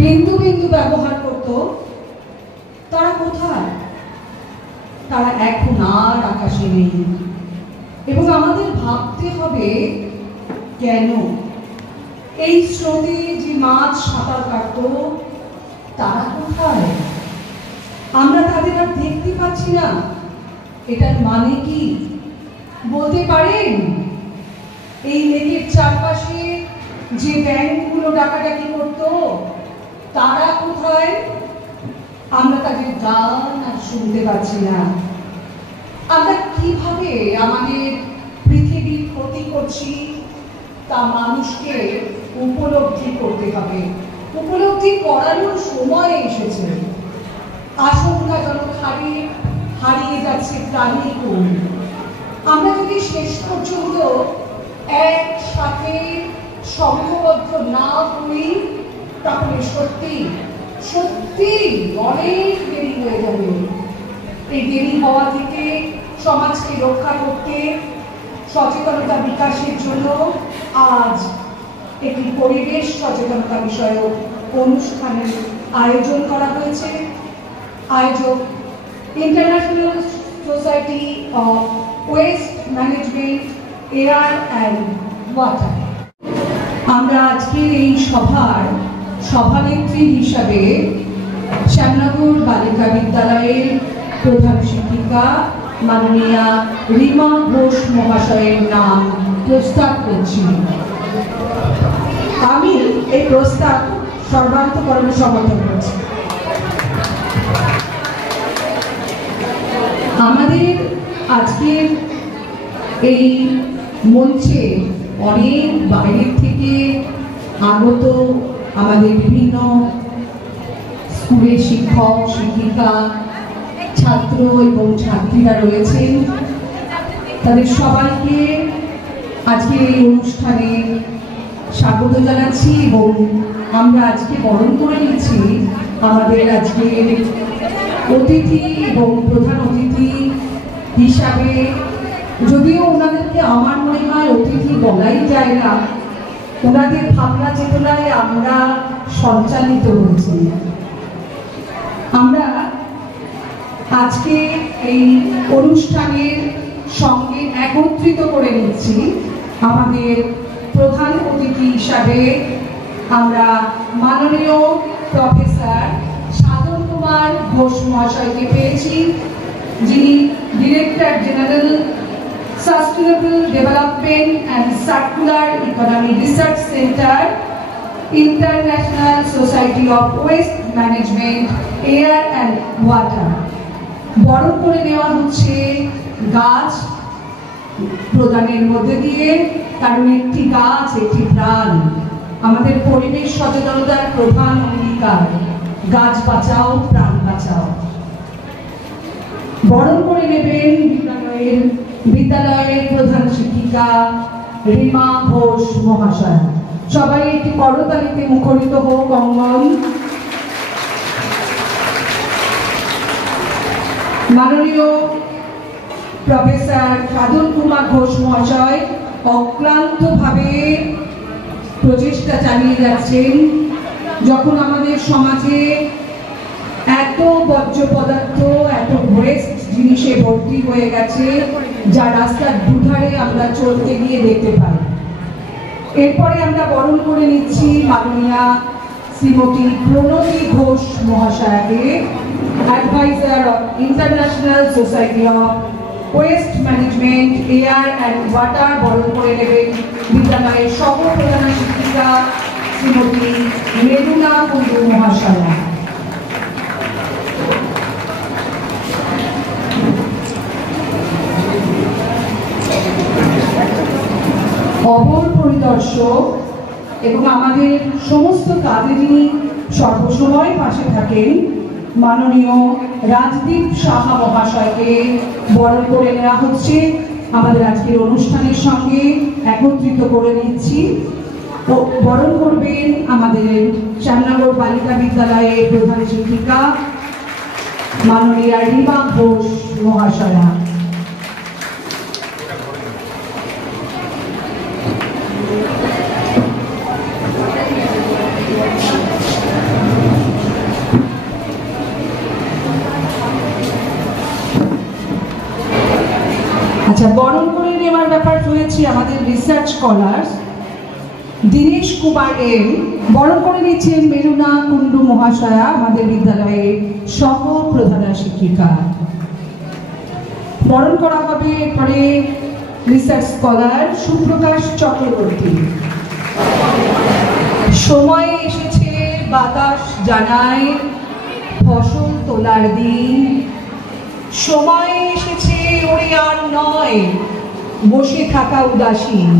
বিন্দু বিন্দু ব্যবহার করত, তারা কোথায়? তারা এখন আর আকাশে নেই। এবং আমাদের ভাবতে হবে কেন এই স্রোতে যে মাছ সাঁতার কাটত তারা কোথায়? আমরা তাদের আর দেখতে পাচ্ছি না। এটার মানে কি বলতে পারেন? এই লেকের চারপাশে যে ব্যাঙগুলো ডাকাডাকি করত তারা কোথায়? আমরা তাদের গান আর শুনতে পাচ্ছি না। আমরা কিভাবে আমাদের পৃথিবীর ক্ষতি করছি তা মানুষকে উপলব্ধি করতে হবে। উপলব্ধি করানোর সময় এসেছে। আশঙ্কাজনক হারে হারিয়ে যাচ্ছে প্রাণীর কোন। আমরা যদি শেষ পর্যন্ত একসাথে সংঘবদ্ধ না হই তাহলে সত্যি সত্যি অনেক দেরি হয়ে যাবে। এই দেরি হওয়া থেকে সমাজকে রক্ষা করতে সচেতনতা বিকাশের জন্য আজ একটি পরিবেশ সচেতনতা বিষয়ক অনুষ্ঠানের আয়োজন করা হয়েছে। আয়োজক international society of waste management, air and water. আমরা আজকের এই সভার সভানেত্রী হিসাবে শ্যামনগর বালিকা বিদ্যালয়ের প্রধান শিক্ষিকা মাননীয়া রিমা ঘোষ মহাশয়ের নাম প্রস্তাব করছি। আমি এই প্রস্তাব সর্বান্তকরণে সমর্থন করছি। আমাদের আজকের এই মঞ্চে অনেক বাইরের থেকে আগত আমাদের বিভিন্ন স্কুলের শিক্ষক শিক্ষিকা ছাত্র এবং ছাত্রীরা রয়েছেন। তাদের সবাইকে আজকের এই অনুষ্ঠানে স্বাগত জানাচ্ছি এবং আমরা আজকে বরণ করে নিচ্ছি আমাদের আজকের অতিথি এবং প্রধান অতিথি হিসাবে। যদিও ওনাদেরকে আমার মনে হয় অতিথি বলাই যায় না, ওনাদের ভাবনা চেতনায় আমরা সঞ্চালিত হয়েছি। আমরা আজকে এই অনুষ্ঠানের সঙ্গে একত্রিত করে নিচ্ছি আমাদের প্রধান অতিথি হিসাবে আমরা মাননীয় প্রফেসর সাধন কুমার ঘোষ মহাশয়কে পেয়েছি, যিনি director general sustainable development and circular economy research centre, international society of waste management, air and water. বরণ করে নেওয়া হচ্ছে গাছ প্রদানের মধ্যে দিয়ে, কারণ একটি গাছ একটি প্রাণ। আমাদের পরিবেশ সচেতনতার প্রধান অঙ্গীকার গাছ বাঁচাও প্রাণ বাঁচাও। বরণ করে নেবেন বিদ্যালয়ের প্রধান শিক্ষিকা রিমা ঘোষ মহাশয়। সবাই একটি করতালিতে মুখরিত হোক অঙ্গন। মাননীয় প্রফেসর সাধন কুমার ঘোষ মহাশয় অক্লান্তভাবে প্রচেষ্টা চালিয়ে যাচ্ছেন। যখন আমাদের সমাজে এত বর্জ্য পদার্থ, এত ওয়েস্ট জিনিসে ভর্তি হয়ে গেছে যা রাস্তার দুধারে আমরা চলতে গিয়ে দেখতে পাই। এরপরে আমরা বরণ করে নিচ্ছি মাননীয়া শ্রীমতী প্রণতি ঘোষ মহাশয়াকে, advisor of international society of waste management, air and water. বরণ করে নেবেন বিদ্যালয়ের সহ প্রধান শিক্ষিকা শ্রীমতী মেরুনা কুণ্ডু মহাশয়া। অবর পরিদর্শক এবং আমাদের সমস্ত কাজে যিনি সর্বসময় পাশে থাকেন মাননীয় রাজদীপ সাহা মহাশয়কে বরণ করে নেওয়া হচ্ছে। আমাদের আজকের অনুষ্ঠানের সঙ্গে একত্রিত করে নিচ্ছি। বরণ করবেন আমাদের শ্যামনগর বালিকা বিদ্যালয়ের প্রধান শিক্ষিকা মাননীয়া রিমা ঘোষ মহাশয়া। আচ্ছা, বরণ করে নেওয়ার ব্যাপার রয়েছে আমাদের research scholars Dinesh Kumar M. বরণ করে নিচ্ছেন মেরুনা কুন্ডু মহাশয়া, আমাদের বিদ্যালয়ের সহ প্রধানা শিক্ষিকা। বরণ করা হবে এরপরে রিসার্চ স্কলার সুপ্রকাশ চক্রবর্তী। সময় এসেছে বাতাস জানায় ফসল তোলার দিন, সময় এসেছে ওরে আর নয় বসে থাকা উদাসীন,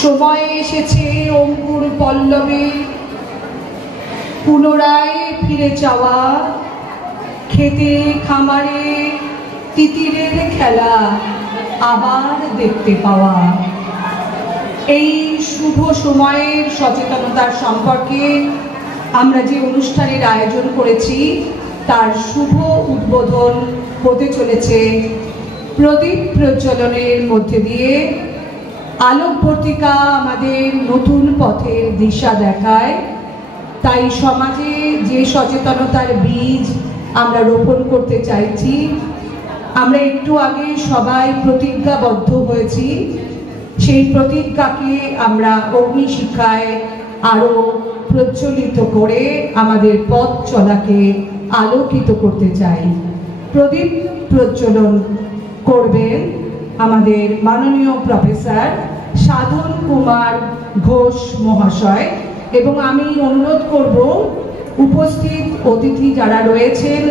সময় এসেছে অঙ্কুর পল্লবে পুনরায় ফিরে যাওয়া, খেতে খামারে তিতিরের খেলা আবার দেখতে পাওয়া। এই শুভ সময়ের সচেতনতার সম্পর্কে আমরা যে অনুষ্ঠানের আয়োজন করেছি তার শুভ উদ্বোধন হতে চলেছে প্রদীপ প্রজ্বলনের মধ্যে দিয়ে। আলোকবর্তিকা আমাদের নতুন পথের দিশা দেখায়, তাই সমাজে যে সচেতনতার বীজ আমরা রোপণ করতে চাইছি, আমরা একটু আগে সবাই প্রতিজ্ঞাবদ্ধ হয়েছি, সেই প্রতিজ্ঞাকে আমরা অগ্নিশিখায় আরো প্রজ্বলিত করে আমাদের পথ চলাকে আলোকিত করতে চাই। প্রদীপ প্রজ্বলন করবেন আমাদের মাননীয় প্রফেসর সাধন কুমার ঘোষ মহাশয়, এবং আমি অনুরোধ করব উপস্থিত অতিথি যারা রয়েছেন,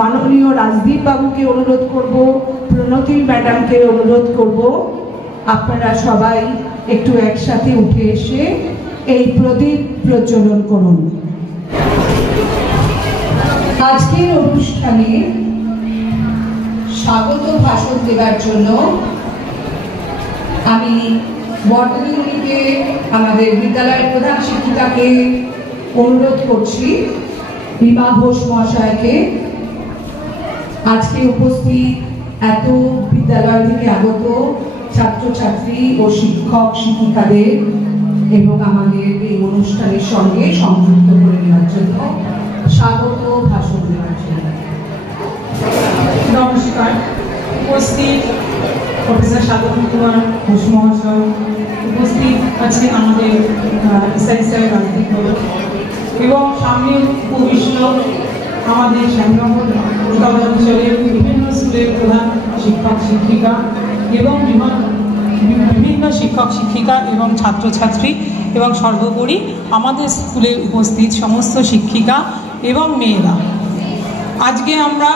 মাননীয় রাজদীপ বাবুকে অনুরোধ করব, প্রণতি ম্যাডামকে অনুরোধ করব, আপনারা সবাই একটু একসাথে উঠে এসে এই প্রদীপ প্রজ্বলন করুন। আজকের অনুষ্ঠানে স্বাগত ভাষণ দেওয়ার জন্য আমি বর্তমানে আমাদের বিদ্যালয়ের প্রধান শিক্ষিকাকে অনুরোধ করছি, রিমা ঘোষ মহাশয়কে। আজকে উপস্থিত এত বিদ্যালয় থেকে আগত ছাত্রছাত্রী ও শিক্ষক শিক্ষিকাদের এবং আমাদের এই অনুষ্ঠানের সঙ্গে সংযুক্ত করে নেওয়ার জন্য, স্বাগত ভাষণ দেওয়ার জন্য। নমস্কার। উপস্থিত প্রফেসর সাধন কুমার ঘোষ মহাশয়, উপস্থিত আছেন আমাদের স্যার রাজদীপ এবং সামনে উপবিষ্ট আমাদের শ্যামনগর অঞ্চলের বিভিন্ন স্কুলের প্রধান শিক্ষক শিক্ষিকা এবং বিভিন্ন শিক্ষক শিক্ষিকা এবং ছাত্রছাত্রী এবং সর্বোপরি আমাদের স্কুলে উপস্থিত সমস্ত শিক্ষিকা এবং মেয়েরা। আজকে আমরা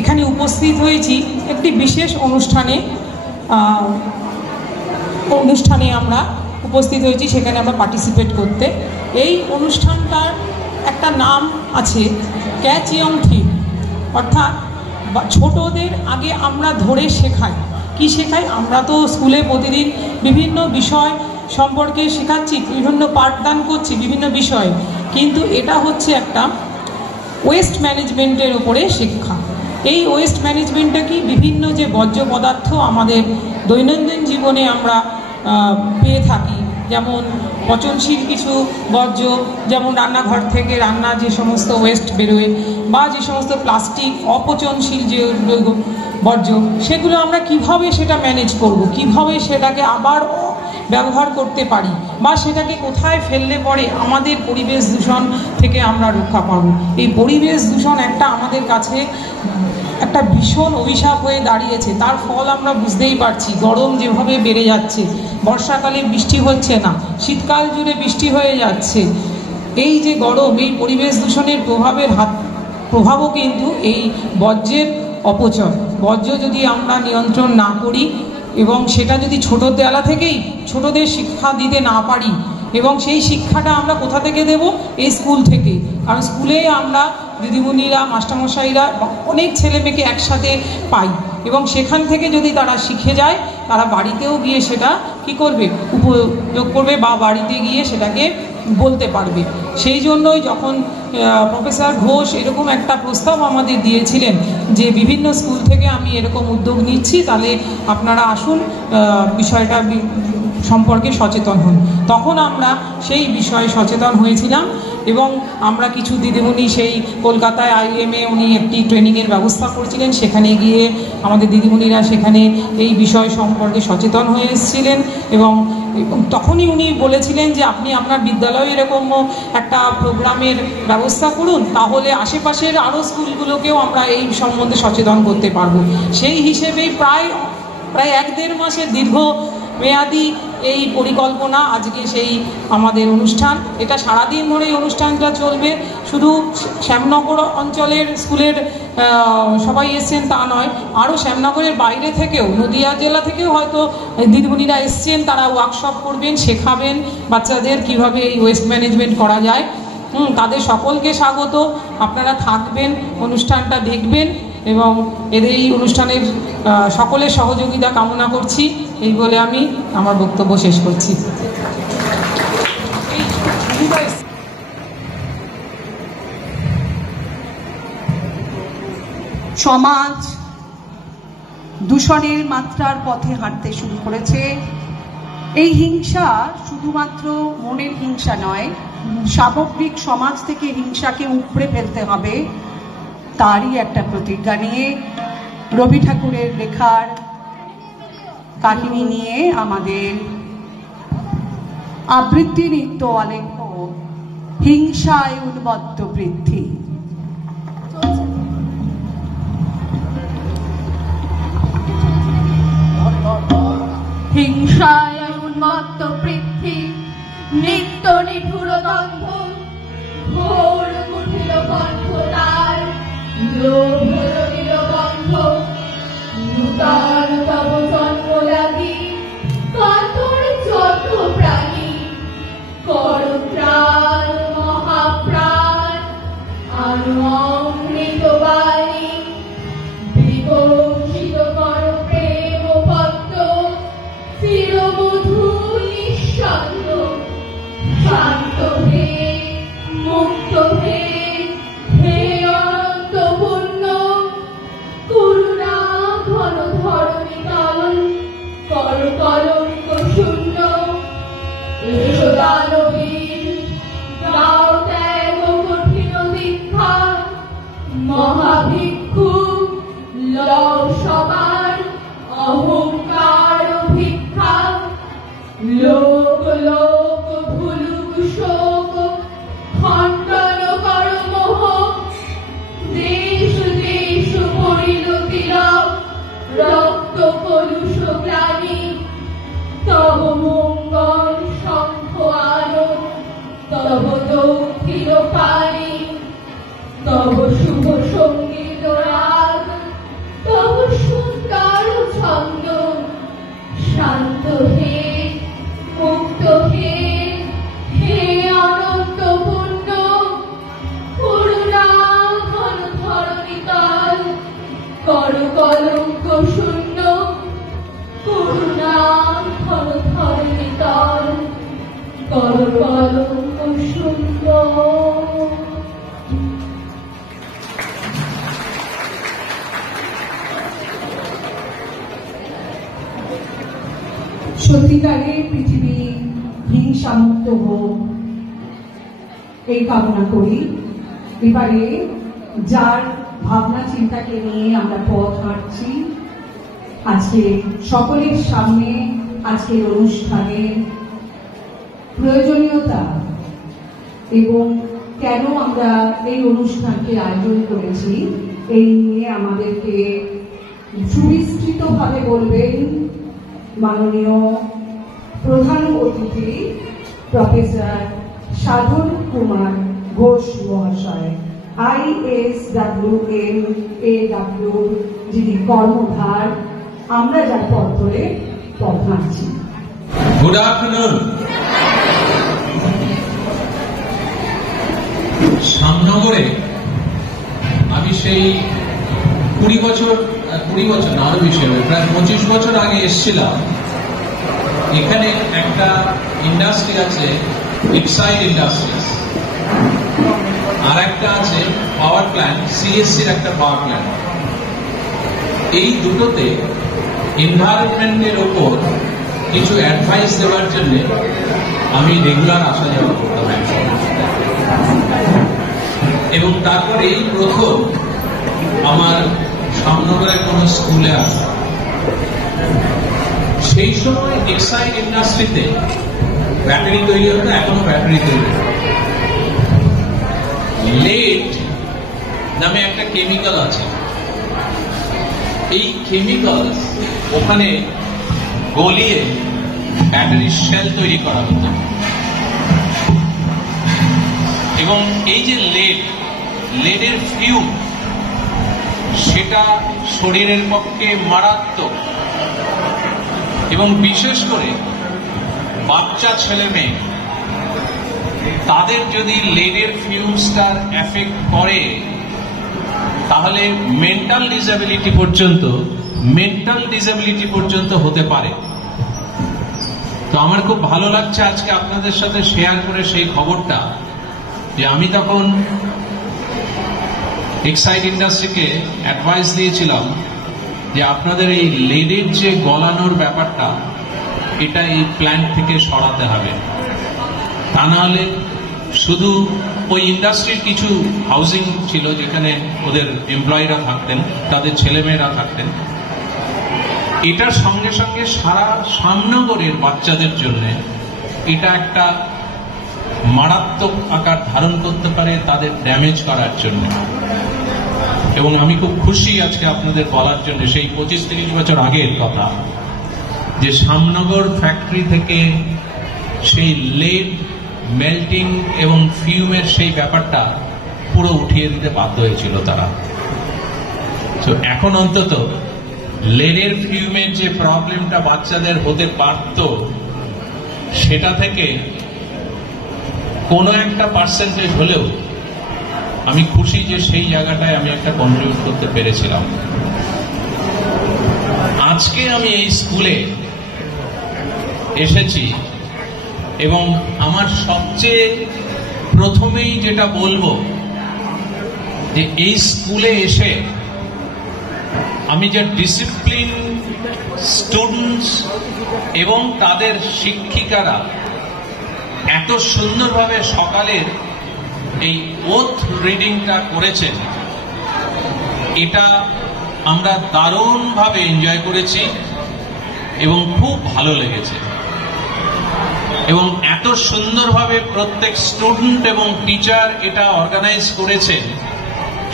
এখানে উপস্থিত হয়েছি একটি বিশেষ অনুষ্ঠানে আমরা উপস্থিত হয়েছি, সেখানে আমরা পার্টিসিপেট করতে। এই অনুষ্ঠানটার একটা নাম আছে ক্যাচ ইয়ং থিম, অর্থাৎ ছোটদের আগে আমরা ধরে শেখাই। কি শেখাই? আমরা তো স্কুলে প্রতিদিন বিভিন্ন বিষয় সম্পর্কে শেখাচ্ছি, বিভিন্ন পাঠদান করছি বিভিন্ন বিষয়ে, কিন্তু এটা হচ্ছে একটা ওয়েস্ট ম্যানেজমেন্টের উপরে শিক্ষা। এই ওয়েস্ট ম্যানেজমেন্টটা কি? বিভিন্ন যে বর্জ্য পদার্থ আমাদের দৈনন্দিন জীবনে আমরা পেয়ে থাকি, যেমন পচনশীল কিছু বর্জ্য, যেমন রান্নাঘর থেকে রান্নার যে সমস্ত ওয়েস্ট বেরোয়, বা যে সমস্ত প্লাস্টিক অপচনশীল যে বর্জ্য, সেগুলো আমরা কিভাবে সেটা ম্যানেজ করব, কিভাবে সেটাকে আবার ব্যবহার করতে পারি, বা সেটাকে কোথায় ফেললে পরে আমাদের পরিবেশ দূষণ থেকে আমরা রক্ষা পাবো। এই পরিবেশ দূষণ একটা আমাদের কাছে একটা ভীষণ অভিশাপ হয়ে দাঁড়িয়েছে। তার ফল আমরা বুঝতেই পারছি, গরম যেভাবে বেড়ে যাচ্ছে, বর্ষাকালে বৃষ্টি হচ্ছে না, শীতকাল জুড়ে বৃষ্টি হয়ে যাচ্ছে। এই যে গরম, এই পরিবেশ দূষণের প্রভাবও কিন্তু এই বর্জ্যের অপচয়। বর্জ্য যদি আমরা নিয়ন্ত্রণ না করি এবং সেটা যদি ছোটোবেলা থেকেই ছোটদের শিক্ষা দিতে না পারি, এবং সেই শিক্ষাটা আমরা কোথা থেকে দেব? এই স্কুল থেকে। কারণ স্কুলে আমরা দিদিমণিরা, মাস্টারমশাইরা অনেক ছেলে মেয়েকে একসাথে পাই, এবং সেখান থেকে যদি তারা শিখে যায়, তারা বাড়িতেও গিয়ে সেটা কি করবে? উপযোগ করবে, বা বাড়িতে গিয়ে সেটাকে বলতে পারবে। সেই জন্যই যখন প্রফেসর ঘোষ এরকম একটা প্রস্তাব আমাদের দিয়েছিলেন যে বিভিন্ন স্কুল থেকে আমি এরকম উদ্যোগ নিচ্ছি, তাহলে আপনারা আসুন বিষয়টা সম্পর্কে সচেতন হন। তখন আমরা সেই বিষয়ে সচেতন হয়েছিলাম এবং আমরা কিছু দিদিমণি সেই কলকাতায় IIM উনি একটি ট্রেনিংয়ের ব্যবস্থা করেছিলেন, সেখানে গিয়ে আমাদের দিদিমণিরা সেখানে এই বিষয় সম্পর্কে সচেতন হয়ে এসেছিলেন এবং তখনই উনি বলেছিলেন যে আপনি আপনার বিদ্যালয়ে এরকম একটা প্রোগ্রামের ব্যবস্থা করুন, তাহলে আশেপাশের আরও স্কুলগুলোকেও আমরা এই সম্বন্ধে সচেতন করতে পারবো। সেই হিসেবেই প্রায় 1-1.5 মাসের দীর্ঘ মেয়াদি এই পরিকল্পনা, আজকে সেই আমাদের অনুষ্ঠান। এটা সারাদিন ধরে এই অনুষ্ঠানটা চলবে। শুধু শ্যামনগর অঞ্চলের স্কুলের সবাই এসছেন তা নয়, আরও শ্যামনগরের বাইরে থেকেও, নদিয়া জেলা থেকেও হয়তো দিদিমণিরা এসছেন, তারা ওয়ার্কশপ করবেন, শেখাবেন বাচ্চাদের কিভাবে এই ওয়েস্ট ম্যানেজমেন্ট করা যায়। তাদের সকলকে স্বাগত। আপনারা থাকবেন, অনুষ্ঠানটা দেখবেন এবং এদের এই অনুষ্ঠানের সকলের সহযোগিতা কামনা করছি। এই বলে আমি আমার বক্তব্য শেষ করছি। সমাজ দূষণের মাত্রার পথে হাঁটতে শুরু করেছে। এই হিংসা শুধুমাত্র মনের হিংসা নয়, সামগ্রিক সমাজ থেকে হিংসাকে উপড়ে ফেলতে হবে, তারই একটা প্রতিজ্ঞা নিয়ে রবি ঠাকুরের লেখার কাহিনী নিয়ে আমাদের আবৃত্তি নৃত্য আলেখ্য হিংসায় উন্মত্ত বৃদ্ধি। হিংসায় উন্মত্ত পৃথ্বী, নিত্য নিঠুর দম্ভ, ঘোর কুঠিল কণ্ঠ তার, লোভ রটিল গন্ধ, নূতন তব জন্ম লাগি, কাতর যত প্রাণী, কর প্রাণ মহাপ্রাণ, আরো অমৃত বাণী, বিকশিত কর প্রেম পদ্ম, চিরমধু নিঃসন্দ, শান্ত হে, মুক্ত হে, হে অনন্ত পূর্ণ, করুণা ঘন ধরণী তল, কর কলঙ্ক শূন্য, এসো দানবীর, দাও ত্যাগ কঠিন দীক্ষা, মহাভিক্ষুক লও সবার অহংকার ভিক্ষা, লোক লোক ভুলুক শোক, খণ্ডন কর মোহ, দেশ দেশ পড়িল তিলক, রক্ত কলুষ গ্লানি, তব মঙ্গল শঙ্খ আলো, তব দক্ষিণ পানি, তব শুভ সঙ্গীত রাগ, তব সুন্দর ছন্দ, শান্ত হে, মুক্ত হে, হে অনন্ত পূর্ণ, করুণা ঘন ধরণী তল, কর কলঙ্ক শূন্য, করুণা ঘন ধরণী তল, কর কলঙ্ক শূন্য। সত্যিকারে পৃথিবী হিংসামুক্ত হোক এই কামনা করি। এবারে যার ভাবনা চিন্তাকে নিয়ে আমরা পথ হাঁটছি, আজকে সকলের সামনে আজকের অনুষ্ঠানের প্রয়োজনীয়তা এবং কেন আমরা এই অনুষ্ঠানকে আয়োজন করেছি এই নিয়ে আমাদেরকে সুবিস্তৃতভাবে বলবেন মাননীয় প্রধান অতিথি প্রফেসর সাধন কুমার ঘোষ মহাশয়, ISWMAW, যিনি কর্মধার, আমরা যার পথ ধরে পথ হাঁটছি। Good afternoon. শ্যামনগরে আমি সেই 20 বছর না আরো বেশি হবে, প্রায় 25 বছর আগে এসেছিলাম। এখানে একটা ইন্ডাস্ট্রি আছে, এক্সাইড ইন্ডাস্ট্রিজ, আর একটা আছে পাওয়ার প্ল্যান্ট, CSCর একটা পাওয়ার প্ল্যান্ট। এই দুটোতে এনভায়রনমেন্টের ওপর কিছু অ্যাডভাইস দেওয়ার জন্য আমি রেগুলার আসা যাওয়া করতাম এবং তারপরে এই প্রথম আমার সামনগরের কোন স্কুলে আসা। সেই সময় এক্সাইড ইন্ডাস্ট্রিতে ব্যাটারি তৈরি হতো, এখনো ব্যাটারি তৈরি হতো। লেড নামে একটা কেমিক্যাল আছে, এই কেমিক্যাল ওখানে গলিয়ে ব্যাটারির সেল তৈরি করা হতো এবং এই যে লেডের ফিউম, সেটা শরীরের পক্ষে মারাত্মক এবং বিশেষ করে বাচ্চা ছেলে মেয়ে তাদের যদি লেডের ফিউমসটার এফেক্ট করে তাহলে মেন্টাল ডিসএবিলিটি পর্যন্ত হতে পারে। তো আমার খুব ভালো লাগছে আজকে আপনাদের সাথে শেয়ার করে সেই খবরটা, যে আমি তখন এক্সাইড ইন্ডাস্ট্রিকে অ্যাডভাইস দিয়েছিলাম যে আপনাদের এই লেডের যে গলানোর ব্যাপারটা, এটা এই প্ল্যান্ট থেকে সরাতে হবে। তা না হলে শুধু ওই ইন্ডাস্ট্রির কিছু হাউজিং ছিল যেখানে ওদের এমপ্লয়িরা থাকতেন, তাদের ছেলেমেয়েরা থাকতেন, এটার সঙ্গে সঙ্গে সারা সামনগরের বাচ্চাদের জন্য এটা একটা মারাত্মক আকার ধারণ করতে পারে তাদের ড্যামেজ করার জন্য। এবং আমি খুব খুশি আজকে আপনাদের বলার জন্য, সেই 25-30 বছর আগের কথা, যে সামনগর ফ্যাক্টরি থেকে সেই লেড মেল্টিং এবং ফিউমের সেই ব্যাপারটা পুরো উঠিয়ে দিতে বাধ্য হয়েছিল তারা। তো এখন অন্তত লেডের ফিউমের যে প্রবলেমটা বাচ্চাদের হতে পারত, সেটা থেকে কোনো একটা পার্সেন্টেজ হলেও আমি খুশি যে সেই জায়গাটায় আমি একটা কন্ট্রিবিউট করতে পেরেছিলাম। আজকে আমি এই স্কুলে এসেছি এবং আমার সবচেয়ে প্রথমেই যেটা বলবো, যে এই স্কুলে এসে আমি যে ডিসিপ্লিন স্টুডেন্টস এবং তাদের শিক্ষিকারা এত সুন্দরভাবে সকালের এই ওথ রিডিংটা করেছেন, এটা আমরা দারুণভাবে এনজয় করেছি এবং খুব ভালো লেগেছে। এবং এত সুন্দরভাবে প্রত্যেক স্টুডেন্ট এবং টিচার এটা অর্গানাইজ করেছেন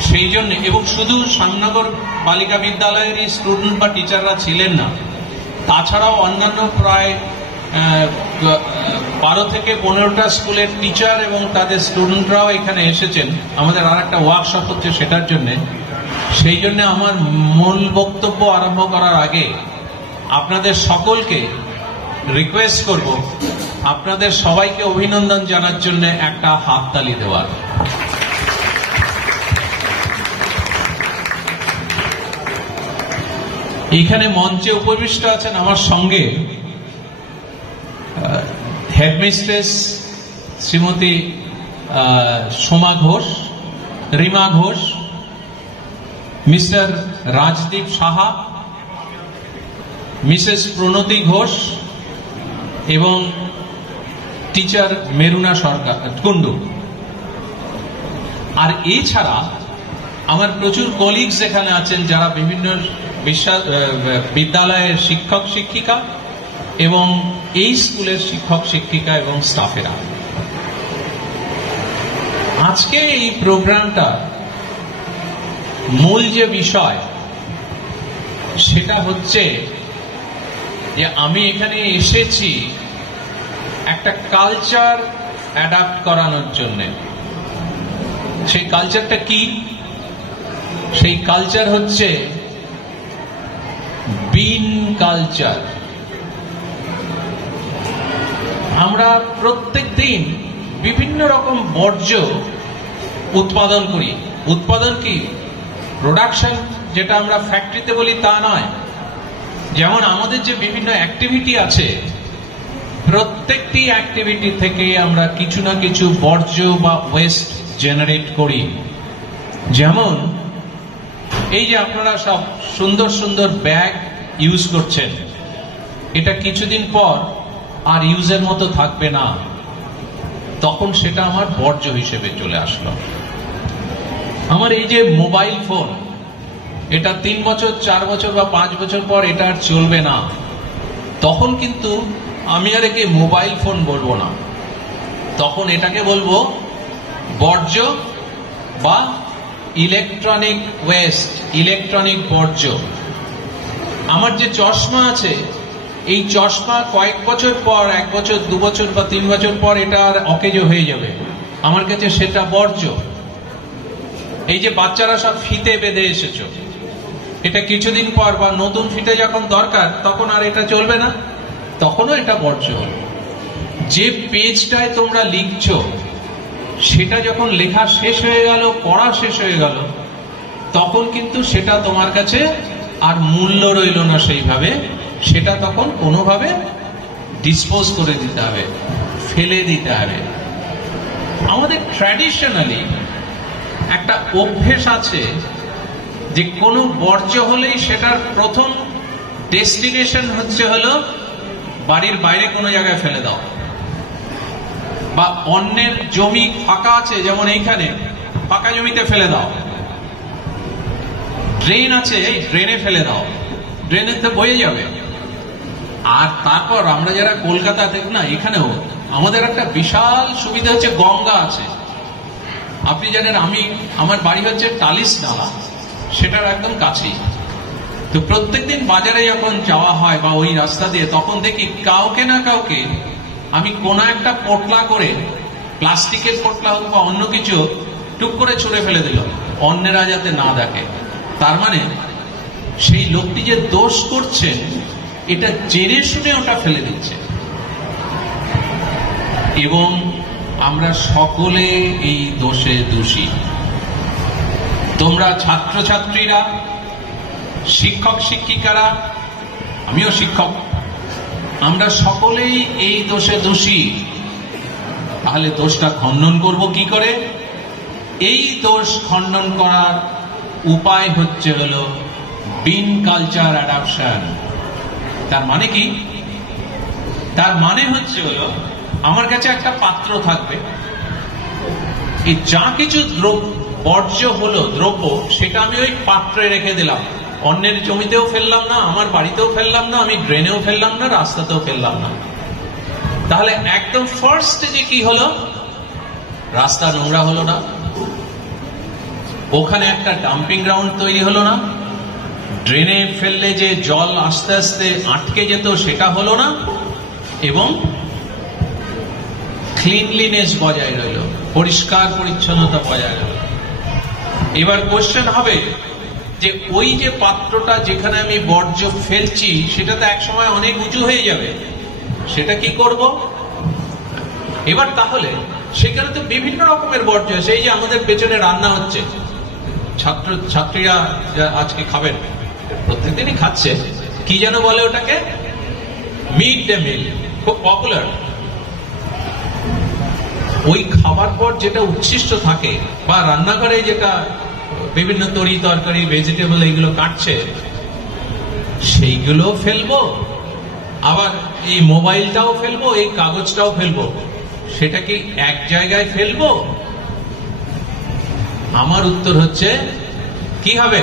সেই জন্য, এবং শুধু শ্যামনগর বালিকা বিদ্যালয়েরই স্টুডেন্ট বা টিচাররা ছিলেন না, তাছাড়াও অন্যান্য প্রায় 12 থেকে 15টা স্কুলের টিচার এবং তাদের স্টুডেন্টরাও এখানে এসেছেন। আমাদের আর একটা ওয়ার্কশপ হচ্ছে সেটার জন্য। সেই জন্য আমার মূল বক্তব্য আরম্ভ করার আগে আপনাদের সকলকে রিকোয়েস্ট করব, আপনাদের সবাইকে অভিনন্দন জানার জন্য একটা হাততালি দেওয়ার। এখানে মঞ্চে উপবিষ্ট আছেন আমার সঙ্গে headmistress Shrimati Soma Ghosh, Rima Ghosh, Mr Rajdeep Saha, Mrs Pranati Ghosh এবং টিচার মেরুনা সরকার কুন্ডু। আর এছাড়া আমার প্রচুর কলিগস এখানে আছেন যারা বিভিন্ন বিদ্যালয়ের শিক্ষক শিক্ষিকা এবং এই স্কুলের শিক্ষক শিক্ষিকা এবং স্টাফেরা। আজকে এই প্রোগ্রামটা মূল যে বিষয় সেটা হচ্ছে যে আমি এখানে এসেছি একটা কালচার অ্যাডাপ্ট করানোর জন্য। সেই কালচারটা কি? সেই কালচার হচ্ছে বিন কালচার। আমরা প্রত্যেক দিন বিভিন্ন রকম বর্জ্য উৎপাদন করি। উৎপাদন কি? প্রোডাকশন, যেটা আমরা ফ্যাক্টরিতে বলি তা নয়। যেমন আমাদের যে বিভিন্ন অ্যাক্টিভিটি আছে, প্রত্যেকটি অ্যাক্টিভিটি থেকে আমরা কিছু না কিছু বর্জ্য বা ওয়েস্ট জেনারেট করি। যেমন এই যে আপনারা সব সুন্দর সুন্দর ব্যাগ ইউজ করছেন, এটা কিছুদিন পর আর ইউজের মতো থাকবে না, তখন সেটা আমার বর্জ্য হিসেবে চলে আসলো। আমার এই যে মোবাইল ফোন, এটা 3 বছর 4 বছর বা 5 বছর পর এটা আর চলবে না, তখন কিন্তু আমি আর একে মোবাইল ফোন বলবো না, তখন এটাকে বলবো বর্জ্য বা ইলেকট্রনিক ওয়েস্ট, ইলেকট্রনিক বর্জ্য। আমার যে চশমা আছে, এই চশমা কয়েক বছর পর, 1 বছর 2 বছর বা 3 বছর পর এটা আর অকেজো হয়ে যাবে, আমার কাছে সেটা বর্জ্য। এই যে বাচ্চারা সব ফিতে বেঁধে এসেছো, এটা কিছুদিন পর বা নতুন ফিতে যখন দরকার তখন আর এটা চলবে না, তখনও এটা বর্জ্য। যে পেজটায় তোমরা লিখছো সেটা যখন লেখা শেষ হয়ে গেল, পড়া শেষ হয়ে গেল, তখন কিন্তু সেটা তোমার কাছে আর মূল্য রইল না সেইভাবে, সেটা তখন কোনোভাবে ডিসপোজ করে দিতে হবে, ফেলে দিতে হবে। আমাদের ট্র্যাডিশনালি একটা অভ্যেস আছে যে কোনো বর্জ্য হলেই সেটার প্রথম ডেস্টিনেশন হলো বাড়ির বাইরে কোনো জায়গায় ফেলে দাও, বা অন্যের জমি ফাঁকা আছে, যেমন এইখানে ফাঁকা জমিতে ফেলে দাও, ড্রেন আছে এই ড্রেনে ফেলে দাও, ড্রেনে তো বয়ে যাবে। আর তারপর আমরা যারা কলকাতা দেখি না, এখানেও আমাদের একটা বিশাল সুবিধা হচ্ছে গঙ্গা আছে। আপনি জানেন আমার বাড়ি হচ্ছে টালিশ নালা, সেটার একদম কাছেই। তো প্রত্যেকদিন বাজারে যখন যাওয়া হয় বা ওই রাস্তা দিয়ে, তখন দেখি কাউকে না কাউকে আমি কোনো একটা পোটলা করে, প্লাস্টিকের পোটলা হোক বা অন্য কিছু, টুক করে ছুঁড়ে ফেলে দিল, অন্যেরা যাতে না দেখে। তার মানে সেই লোকটি যে দোষ করছেন, এটা জেনে শুনে ওটা ফেলে দিচ্ছে। এবং আমরা সকলে এই দোষে দোষী। তোমরা ছাত্রছাত্রীরা, শিক্ষক শিক্ষিকারা, আমিও শিক্ষক, আমরা সকলেই এই দোষে দোষী। তাহলে দোষটা খণ্ডন করব কি করে? এই দোষ খণ্ডন করার উপায় হলো বিন কালচার অ্যাডাপশন। তার মানে কি? তার মানে হলো আমার কাছে একটা পাত্র থাকবে, এই যা কিছু বর্জ্য হলো দ্রব্য, সেটা আমি ওই পাত্রে রেখে দিলাম। অন্যের জমিতেও ফেললাম না, আমার বাড়িতেও ফেললাম না, আমি ড্রেনেও ফেললাম না, রাস্তাতেও ফেললাম না। তাহলে একদম ফার্স্ট যে কি হলো, রাস্তা নোংরা হলো না, ওখানে একটা ডাম্পিং গ্রাউন্ড তৈরি হলো না, ড্রেনে ফেললে যে জল আস্তে আস্তে আটকে যেত সেটা হলো না, এবং ক্লিনলিনেস বজায় রইল, পরিষ্কার পরিচ্ছন্নতা বজায় রইল। এবার কোশ্চেন হবে যে ওই যে পাত্রটা যেখানে আমি বর্জ্য ফেলছি, সেটা তো এক সময় অনেক উঁচু হয়ে যাবে, সেটা কি করব? এবার তাহলে সেখানে তো বিভিন্ন রকমের বর্জ্য আছে। এই যে আমাদের পেছনে রান্না হচ্ছে, ছাত্রীরা আজকে খাবেন, প্রত্যেকদিনই খাচ্ছে, কি যেন বলে ওটাকে, মিড ডে মিল, খুব পপুলার। ওই খাবার পর যেটা উচ্ছিষ্ট থাকে, বা রান্নাঘরে যেটা বিভিন্ন তরি তরকারি, ভেজিটেবল এইগুলো কাটছে, সেইগুলো ফেলবো, আবার এই মোবাইলটাও ফেলবো, এই কাগজটাও ফেলবো, সেটা কি এক জায়গায় ফেলবো? আমার উত্তর হচ্ছে কি হবে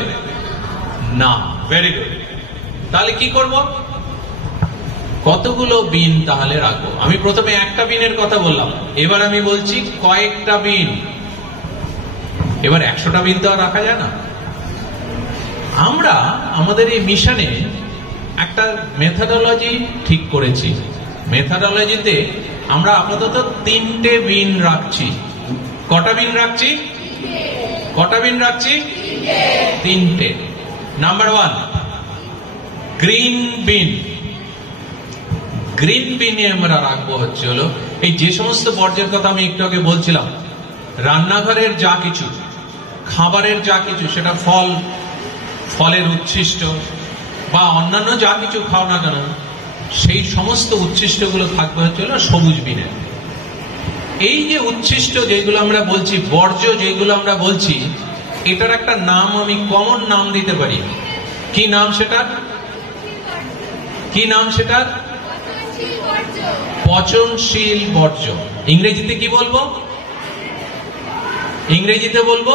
না। Very good. তাহলে কি করব? কতগুলো বিন তাহলে রাখবো? আমি প্রথমে একটা বিনের কথা বললাম, এবার আমি বলছি কয়েকটা বিন। এবার 100টা বিন তো আর রাখা যায় না। আমরা আমাদের এই মিশনে একটা মেথডোলজি ঠিক করেছি। মেথডোলজিতে আমরা আপাতত 3টে বিন রাখছি। কটা বিন রাখছি? কটা বিন রাখছি? 3টে। নাম্বার 1, গ্রিন বিন। গ্রিন বিনে আমরা রাখবো হলো এই যে সমস্ত বর্জ্যের কথা আমি একটু আগে বলছিলাম, রান্নাঘরের যা কিছু, খাবারের যা কিছু, সেটা ফলের উচ্ছিষ্ট বা অন্যান্য যা কিছু খাও না কেন, সেই সমস্ত উচ্ছিষ্টগুলো থাকবে হলো সবুজ বিনে। এই যে উচ্ছিষ্ট যেগুলো আমরা বলছি, বর্জ্য যেগুলো আমরা বলছি, এটার একটা নাম আমি কমন নাম দিতে পারি। কি নাম সেটা? কি নাম সেটা? পচনশীল বর্জ্য। ইংরেজিতে কি বলবো? ইংরেজিতে বলবো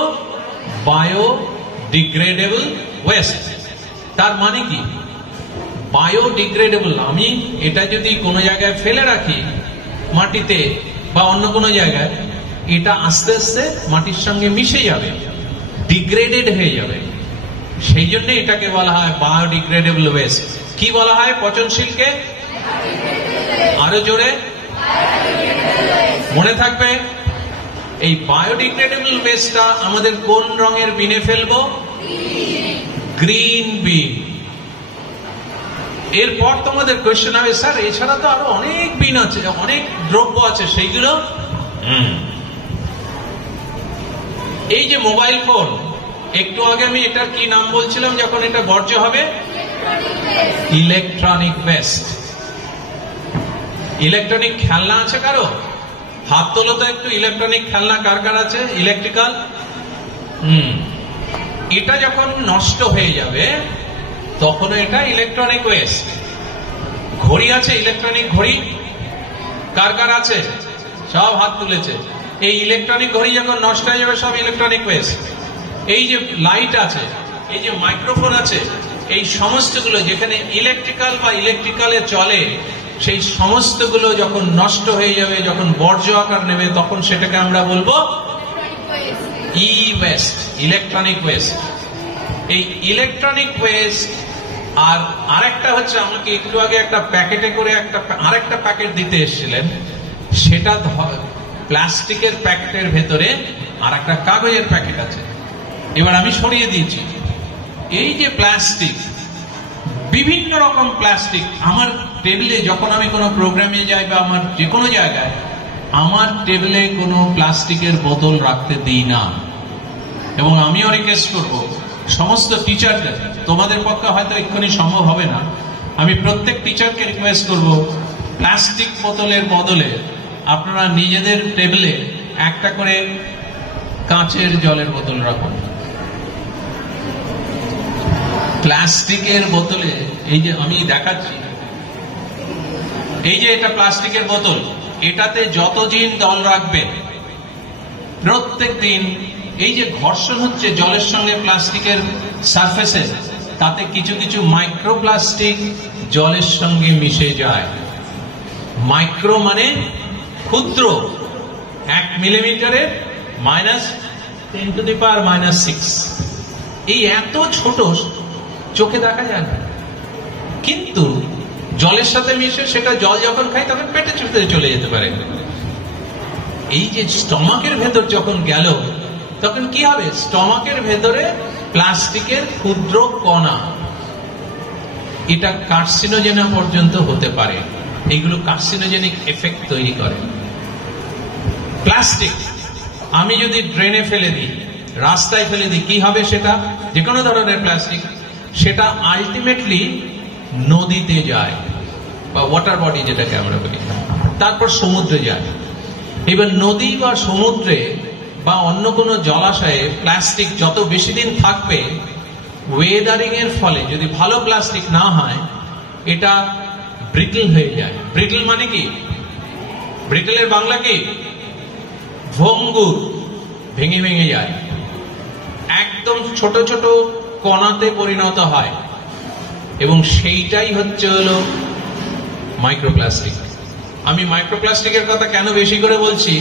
বায়োডিগ্রেডেবল ওয়েস্ট। তার মানে কি? বায়োডিগ্রেডেবল, আমি এটা যদি কোনো জায়গায় ফেলে রাখি মাটিতে বা অন্য কোনো জায়গায়, এটা আস্তে আস্তে মাটির সঙ্গে মিশে যাবে, ডিগ্রেডেড হয়ে যাবে। সেই জন্য এটাকে বলা হয় বায়োডিগ্রেডেবল ওয়েস্ট। কি বলা হয় পচনশীলকে? আরো জোরে মনে থাকবে। এই বায়োডিগ্রেডেবল ওয়েস্টটা আমাদের কোন রঙের বিনে ফেলবো? গ্রিন বিন। এরপর তোমাদের কোয়েশ্চেন হবে, স্যার এছাড়া তো আরো অনেক বিন আছে, অনেক দ্রব্য আছে, সেইগুলো এই যে মোবাইল ফোন, একটু আগে আমি এটার কি নাম বলছিলাম যখন এটা বর্জ্য হবে? Electronic West. ইলেকট্রনিক খেলনা আছে কারো? হাত তোলো তো একটু। ইলেকট্রনিক খেলনা কার কার আছে? ইলেকট্রিক্যাল। এটা যখন নষ্ট হয়ে যাবে তখন এটা ইলেকট্রনিক ওয়েস্ট। ঘড়ি আছে, ইলেকট্রনিক ঘড়ি কার কার আছে? সব হাত তুলেছে। এই ইলেকট্রনিক ঘড়ি যখন নষ্ট হয়ে যাবে সব ইলেকট্রনিক ওয়েস্ট। এই যে লাইট আছে, এই যে মাইক্রোফোন আছে, এই সমস্তগুলো যেখানে ইলেকট্রিক্যাল বা ইলেকট্রিক্যালে চলে, সেই সমস্তগুলো যখন নষ্ট হয়ে যাবে, যখন বর্জ্য আকার নেবে, তখন সেটাকে আমরা বলবো ই ওয়েস্ট, ইলেকট্রনিক ওয়েস্ট। এই ইলেকট্রনিক ওয়েস্ট আর আরেকটা হচ্ছে, আমাকে একটু আগে একটা প্যাকেটে করে আরেকটা প্যাকেট দিতে এসেছিলেন, সেটা প্লাস্টিকের প্যাকেটের ভেতরে আর একটা কাগজের প্যাকেট আছে। এবার আমি সরিয়ে দিয়েছি। এই যে প্লাস্টিক, বিভিন্ন রকম প্লাস্টিক আমার টেবিলে, যখন আমি কোনো প্রোগ্রামে যাই বা আমার যে কোনো জায়গায়, আমার টেবিলে কোনো প্লাস্টিকের বোতল রাখতে দিই না। এবং আমিও রিকোয়েস্ট করব সমস্ত টিচারদের, তোমাদের পক্ষে হয়তো এক্ষুনি সম্ভব হবে না, আমি প্রত্যেক টিচারকে রিকোয়েস্ট করব প্লাস্টিক বোতলের বদলে আপনারা নিজেদের টেবিলে একটা করে কাঁচের জলের বোতল রাখুন। প্লাস্টিকের বোতলে, এই যে আমি দেখাচ্ছি, এই যে এটা প্লাস্টিকের বোতল, এটাতে যতদিন জল রাখবেন প্রত্যেক দিন, এই যে ঘর্ষণ হচ্ছে জলের সঙ্গে প্লাস্টিকের সারফেসে, তাতে কিছু কিছু মাইক্রোপ্লাস্টিক জলের সঙ্গে মিশে যায়। মাইক্রো মানে ক্ষুদ্র, 1 মিলিমিটারে -10⁻⁻6। এই এত ছোট, চোখে দেখা যায় না, কিন্তু জলের সাথে মিশে সেটা জল যখন খাই তখন পেটে চলে যেতে পারে। এই যে স্টমাকের ভেতর যখন গেল তখন কি হবে? স্টমাকের ভেতরে প্লাস্টিকের ক্ষুদ্র কণা, এটা কার্সিনোজেনা পর্যন্ত হতে পারে। এইগুলো কার্সিনোজেনিক এফেক্ট তৈরি করে। প্লাস্টিক আমি যদি ড্রেনে ফেলে দিই, রাস্তায় ফেলে দিই, কি হবে? সেটা যে কোনো ধরনের প্লাস্টিক, সেটা আলটিমেটলি নদীতে যায় বা ওয়াটার বডি যেটাকে আমরা বলি, তারপর সমুদ্রে যায়। এবার নদী বা সমুদ্রে বা অন্য কোনো জলাশয়ে প্লাস্টিক যত বেশি দিন থাকবে, ওয়েদারিং এর ফলে যদি ভালো প্লাস্টিক না হয়, এটা ব্রিটল হয়ে যায়। ব্রিটল মানে কি? ব্রিটলের বাংলা কি? ভঙ্গুর, ভেঙে ভেঙে যায়, একদম ছোট ছোট কণাতে পরিণত হয়। এবং সেইটাই হচ্ছে হলো মাইক্রোপ্লাস্টিক। আমি মাইক্রোপ্লাস্টিকের কথা কেন বেশি করে বলছি,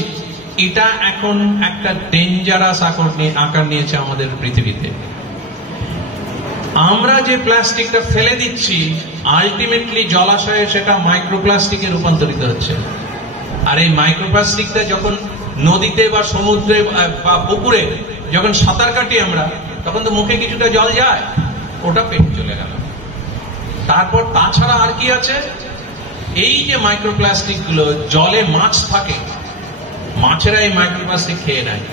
এটা এখন একটা ডেঞ্জারাস আকার নিয়েছে আমাদের পৃথিবীতে। আমরা যে প্লাস্টিকটা ফেলে দিচ্ছি, আলটিমেটলি জলাশয়ে সেটা মাইক্রোপ্লাস্টিকে রূপান্তরিত হচ্ছে। আর এই মাইক্রোপ্লাস্টিকটা যখন নদীতে বা সমুদ্রে বা পুকুরে যখন সাঁতার কাটি আমরা, তখন তো মুখে কিছুটা জল যায়, ওটা পেটে চলে গেল। তারপর তাছাড়া আর কি আছে? এই যে মাইক্রোপ্লাস্টিক গুলো, জলে মাছ থাকে, মাছেরা এই মাইক্রোপ্লাস্টিক খেয়ে নেয়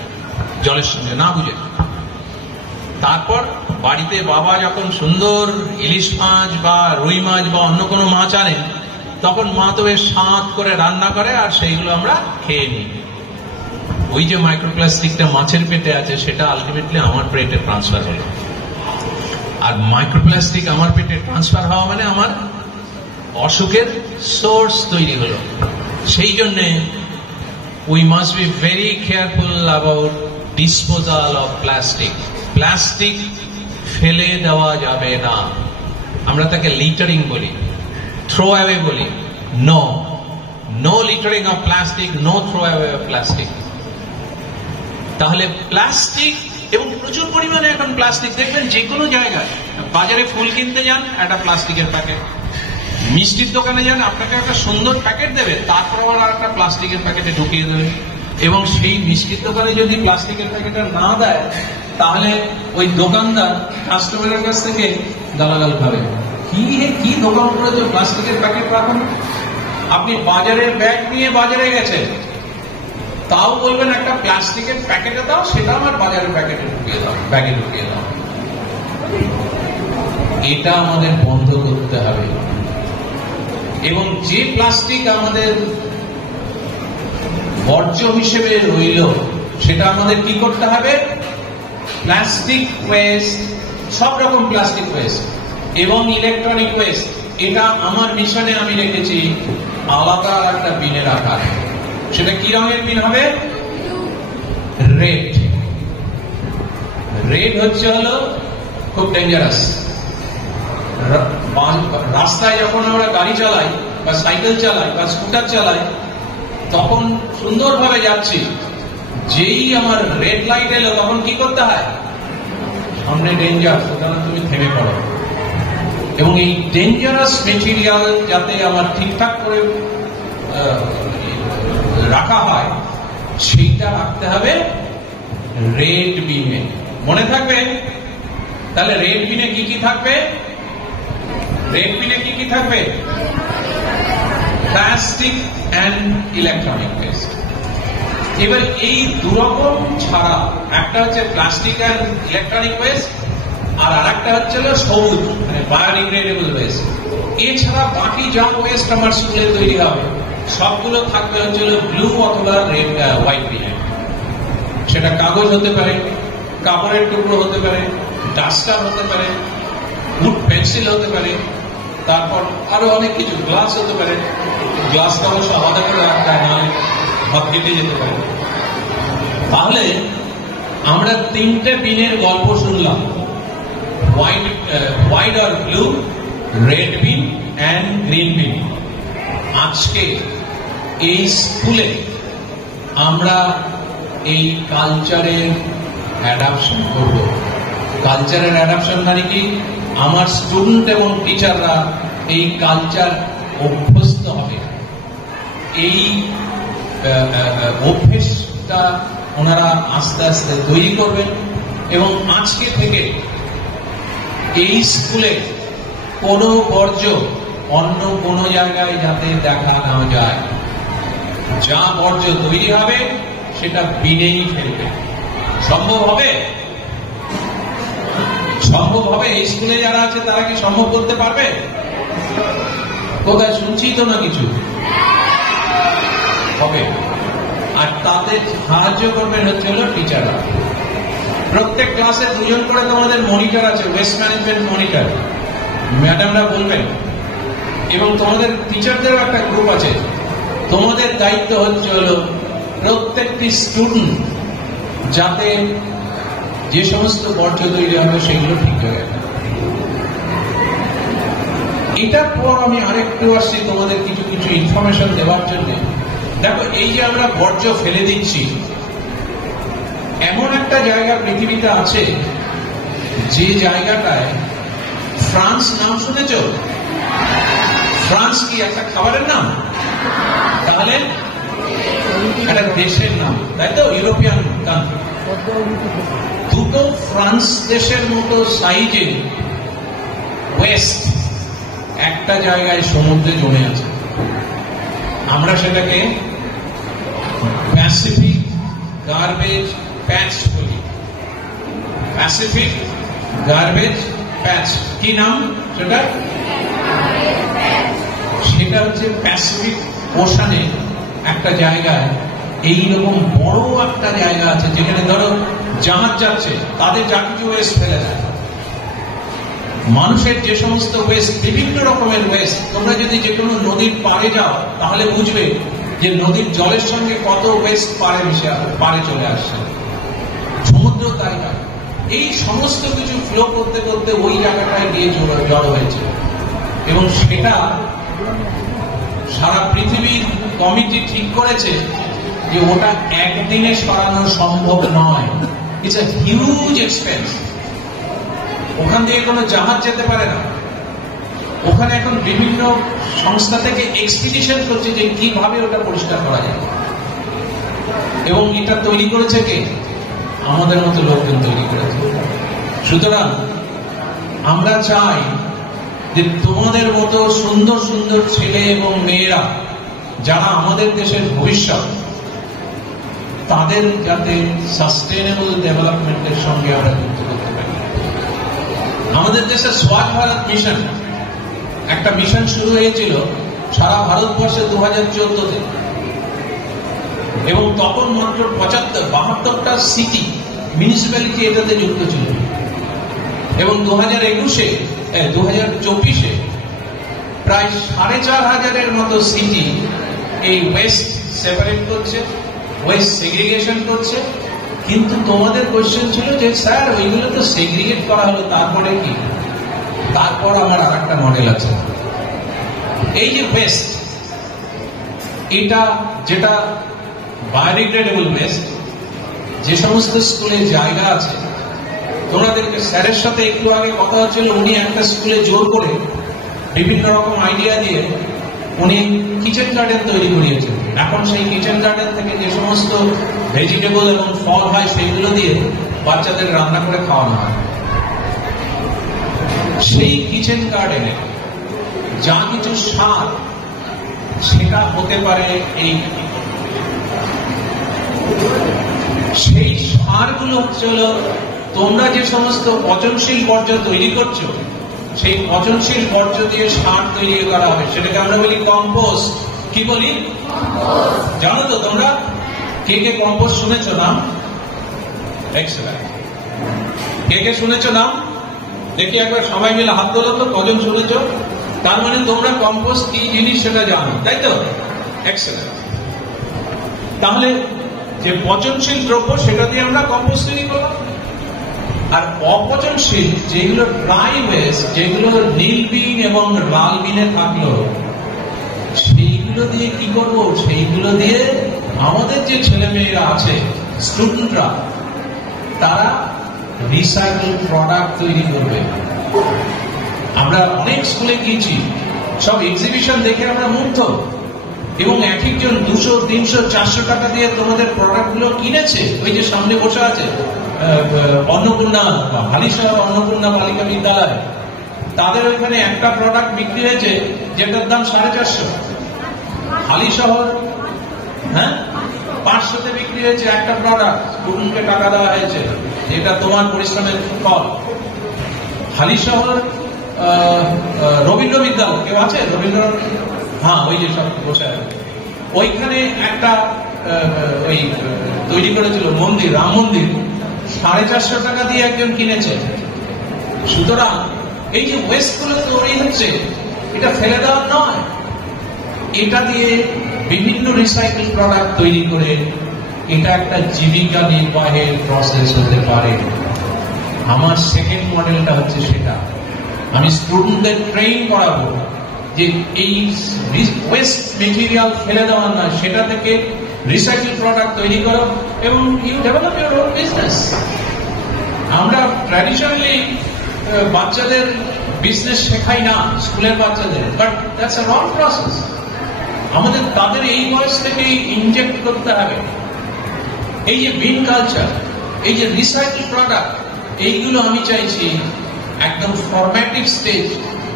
জলের সঙ্গে না বুঝে। তারপর বাড়িতে বাবা যখন সুন্দর ইলিশ মাছ বা রুই মাছ বা অন্য কোনো মাছ আনে, তখন মা তো বেশ স্বাদ করে রান্না করে আর সেইগুলো আমরা খেয়ে নিই। ওই যে মাইক্রোপ্লাস্টিকটা মাছের পেটে আছে, সেটা আলটিমেটলি আমার পেটে ট্রান্সফার হলো। আর মাইক্রোপ্লাস্টিক আমার পেটে ট্রান্সফার হওয়া মানে আমার অসুখের সোর্স তৈরি হলো। সেই জন্য we must be very careful about disposal of plastic. Plastic ফেলে দেওয়া যাবে না, আমরা তাকে লিটারিং বলি, থ্রো অ্যাওয়ে বলি। No, no littering of plastic, no throw away of plastic. তাহলে প্লাস্টিক, এবং প্রচুর পরিমাণে এখন প্লাস্টিক দেখবেন যে কোনো জায়গায়। বাজারে ফুল কিনতে যান, একটা প্লাস্টিকের প্যাকেট, মিষ্টির দোকানে যান, আপনাকে একটা সুন্দর প্যাকেট দেবে, তারপর আবার একটা প্লাস্টিকের প্যাকেটে ঢুকিয়ে দেবে। এবং সেই মিষ্টির দোকানে যদি প্লাস্টিকের প্যাকেটটা না দেয়, তাহলে ওই দোকানদার কাস্টমারের কাছ থেকে গালাগাল খাবে, কি দোকান করেছে প্লাস্টিকের প্যাকেট রাখুন। আপনি বাজারের ব্যাগ নিয়ে বাজারে গেছেন, তাও বলবেন একটা প্লাস্টিকের প্যাকেটে দাও, সেটা আমার বাজারের প্যাকেটে ঢুকিয়ে দাও, ব্যাগে ঢুকিয়ে দাও। এটা আমাদের বন্ধ করতে হবে। এবং যে প্লাস্টিক আমাদের বর্জ্য হিসেবে রইল, সেটা আমাদের কি করতে হবে? প্লাস্টিক ওয়েস্ট, সব রকম প্লাস্টিক ওয়েস্ট এবং ইলেকট্রনিক ওয়েস্ট, এটা আমার মিশনে আমি রেখেছি আলাদা একটা বিনে রাখা। সেটা কি রঙের বিন হবে? রেড। রেড হলো খুব ডেঞ্জারাস। রাস্তায় যখন আমরা গাড়ি চালাই বা সাইকেল চালাই বা স্কুটার চালাই, তখন সুন্দরভাবে যাচ্ছি, যেই আমার রেড লাইট এলো তখন কি করতে হয়? সামনে ডেঞ্জার, সুতরাং তুমি থেমে পড়ো। এবং এই ডেঞ্জারাস মেটেরিয়াল যাতে আমার ঠিকঠাক করে রাখা হয়, সেইটা রাখতে হবে রেড বিনে। মনে থাকবে? তাহলে রেড বিনে কি কি থাকবে? রেড বিনে কি কি থাকবে? Plastic and electronic West. এবার এই দুরকম ছাড়া, একটা হচ্ছে প্লাস্টিক অ্যান্ড ইলেকট্রনিক ওয়েস্ট, আর আরেকটা হচ্ছে সবুজ মানে বায়োডিগ্রেডেবল ওয়েস্ট। এছাড়া বাকি যা ওয়েস্ট আমার স্কুলে তৈরি হবে, সবগুলো থাকবে হচ্ছে ব্লু অথবা রেড হোয়াইট বিনে। সেটা কাগজ হতে পারে, কাপড়ের টুকরো হতে পারে, ডাস্টার হতে পারে, উড পেন্সিল হতে পারে, তারপর আরো অনেক কিছু, গ্লাস হতে পারে। গ্লাসটা অবশ্য আলাদা করে রাখতে হয়, নাহলে হাত কেটে যেতে পারে। তাহলে আমরা তিনটে বিনের গল্প শুনলাম, হোয়াইট আর blue, red bean and green bean. আজকে এই স্কুলে আমরা এই কালচারের অ্যাডাপশন করব। কালচারের অ্যাডাপশন মানে কি? আমার স্টুডেন্ট এবং টিচাররা এই কালচার অভ্যস্ত হবে। এই অভ্যেসটা ওনারা আস্তে আস্তে তৈরি করবেন। এবং আজকে থেকে এই স্কুলে কোনো বর্জ্য অন্য কোনো জায়গায় যাতে দেখা না যায়। যা বর্জ্য তৈরি হবে সেটা বিনেই ফেলবে। সম্ভব হবে? সম্ভব হবে? এই স্কুলে যারা আছে তারা কি সম্ভব করতে পারবে? কোথায় শুনছি তো না কিছু হবে। আর তাদের সাহায্য করবেন হচ্ছে টিচাররা। প্রত্যেক ক্লাসে দুজন করে তোমাদের মনিটর আছে, ওয়েস্ট ম্যানেজমেন্ট মনিটর, ম্যাডামরা বলবেন। এবং তোমাদের টিচারদেরও একটা গ্রুপ আছে। তোমাদের দায়িত্ব হচ্ছে প্রত্যেকটি স্টুডেন্ট যাতে যে সমস্ত বর্জ্য তৈরি হবে সেগুলো ঠিক হয়ে যাবে। এটার পর আমি আরেকটু আসছি তোমাদের কিছু কিছু ইনফরমেশন দেওয়ার জন্য। দেখো, এই যে আমরা বর্জ্য ফেলে দিচ্ছি, এমন একটা জায়গা পৃথিবীতে আছে যে জায়গাটায় ফ্রান্স, নাম শুনেছ? ফ্রান্স কি একটা খাবারের নাম? তাহলে একটা দেশের নাম, তাই তো? European country. দুটো ফ্রান্স দেশের মতো সাইজে ওয়েস্ট একটা জায়গায় সমুদ্রে জমে আছে। আমরা সেটাকে প্যাসিফিক গার্বেজ প্যাচ বলি। প্যাসিফিক গার্বেজ প্যাচ। কি নাম সেটা? সেটা হচ্ছে প্যাসিফিক ওশানে একটা জায়গায় এইরকম বড় একটা জায়গা আছে যেখানে ধরো জাহাজ যাচ্ছে, তাদের যা কিছু ওয়েস্ট ফেলে দেয়। মানুষের যে সমস্ত ওয়েস্ট, বিভিন্ন রকমের ওয়েস্ট, তোমরা যদি যে কোনো নদীর পাড়ে যাও তাহলে বুঝবে যে নদীর জলের সঙ্গে কত ওয়েস্ট পাড়ে চলে আসছে। সমুদ্র তাই না, এই সমস্ত কিছু ফ্লো করতে করতে ওই জায়গাটায় গিয়ে জড়ো হয়েছে এবং সেটা সারা পৃথিবীর কমিটি ঠিক করেছে যে ওটা একদিনে সরানো সম্ভব নয়। It's a huge expense. ওখান থেকে কোনো জাহাজ যেতে পারে না। ওখানে এখন বিভিন্ন সংস্থা থেকে এক্সপিডিশন করছে যে কিভাবে ওটা পরিষ্কার করা যায়, এবং এটা তৈরি করেছে কে? আমাদের মতো লোকজন তৈরি করেছে। সুতরাং আমরা চাই যে তোমাদের মতো সুন্দর সুন্দর ছেলে এবং মেয়েরা যারা আমাদের দেশের ভবিষ্যৎ, তাদের যাতে সাস্টেনেবল ডেভেলপমেন্টের সঙ্গে আমরা যুক্ত করতে পারি। আমাদের দেশে স্বচ্ছ ভারত মিশন, একটা মিশন শুরু হয়েছিল সারা ভারতবর্ষে 2014-তে, এবং তখন মাত্র 72টা সিটি মিউনিসিপ্যালিটি এটাতে যুক্ত ছিল, এবং 2024-এ প্রায় 4,500-এর মতো সিটি এই ওয়েস্ট সেপারেট করছে, ওয়েস্ট সেগ্রিগেশন করছে। কিন্তু তোমাদের কোয়েশ্চেন ছিল যে স্যার ওইগুলো তো সেগ্রিগেট করা হলো, তারপরে কি? তারপর আমার আর একটা মডেল আছে। এই যে ওয়েস্ট, এটা যেটা বায়োডিগ্রেডেবল ওয়েস্ট, যে সমস্ত স্কুলে জায়গা আছে, তোমাদেরকে স্যারের সাথে একটু আগে কথা হচ্ছিল, উনি একটা স্কুলে জোর করে বিভিন্ন রকম আইডিয়া দিয়ে উনি কিচেন গার্ডেন তৈরি করিয়েছেন। এখন সেই কিচেন গার্ডেন থেকে যে সমস্ত ভেজিটেবল এবং ফল হয় সেইগুলো দিয়ে বাচ্চাদের রান্না করে খাওয়ানো হয়। সেই কিচেন গার্ডেনে যা কিছু সার, সেটা হতে পারে এই, সেই সারগুলো হচ্ছে তোমরা যে সমস্ত পচনশীল বর্জ্য তৈরি করছো, সেই পচনশীল বর্জ্য দিয়ে সার তৈরি করা হবে, সেটাকে আমরা বলি কম্পোস্ট। কি বলি? জানো তো তোমরা কে কে কম্পোস্ট শুনেছো নাম? এক্সেলেন্ট। কে কে শুনেছো নাম? দেখি একবার সবাই মিলে হাত তোলো তো, কজন শুনেছো? তার মানে তোমরা কম্পোস্ট কি জিনিস সেটা জানো, তাই তো? এক্সেলেন্ট। তাহলে যে পচনশীল দ্রব্য সেটা দিয়ে আমরা কম্পোস্ট তৈরি করলাম, আর অপচনশীল যেগুলো ড্রাই ওয়েস্ট, যেগুলো নীল বিন এবং লাল বিনে থাকলো, সেইগুলো দিয়ে কি করবো? সেইগুলো দিয়ে আমাদের যে ছেলে মেয়েরা আছে, স্টুডেন্টরা, তারা রিসাইকেল প্রোডাক্ট তৈরি করবে। আমরা অনেক স্কুলে গিয়েছি, সব এক্সিবিশন দেখে আমরা মুগ্ধ, এবং এক একজন 200, 300, 400 টাকা দিয়ে তোমাদের প্রোডাক্ট গুলো কিনেছে। ওই যে সামনে বসে আছে অন্নপূর্ণা, হালিশহর অন্নপূর্ণা বালিকা বিদ্যালয়, তাদের ওইখানে একটা প্রোডাক্ট বিক্রি হয়েছে যেটার দাম 450। হালিশহর 500-তে বিক্রি হয়েছে একটা প্রোডাক্ট, স্টুডেন্টকে টাকা দেওয়া হয়েছে, এটা তোমার পরিশ্রমের ফল। হালিশহর রবীন্দ্র বিদ্যালয়, কেউ আছে রবীন্দ্র? হ্যাঁ, ওই যে সব বসে আছে, ওইখানে একটা ওই তৈরি করেছিল মন্দির, রাম মন্দির, 450 টাকা দিয়ে একজন কিনেছে। সুতরাং এই যে ওয়েস্ট গুলো তৈরি হচ্ছে, এটা ফেলে দেওয়ার নয়, এটা দিয়ে বিভিন্ন রিসাইকেল প্রোডাক্ট তৈরি করে এটা একটা জীবিকা নির্বাহের প্রসেস হতে পারে। আমার সেকেন্ড মডেলটা হচ্ছে সেটা, আমি স্টুডেন্টদের ট্রেন করাবো যে এই ওয়েস্ট মেটেরিয়াল ফেলে দেওয়ার নয়, সেটা থেকে রিসাইকেল প্রোডাক্ট তৈরি করো এবং you develop your own business. আমরা ট্র্যাডিশনালি বাচ্চাদের বিজনেস শেখাই না স্কুলের বাচ্চাদের, but that's a wrong process. আমাদের তাদের এই বয়স থেকেই ইনজেক্ট করতে হবে। এই যে বিন কালচার, এই যে রিসাইকেল প্রোডাক্ট, এইগুলো আমি চাইছি একদম ফরম্যাটিভ স্টেজ,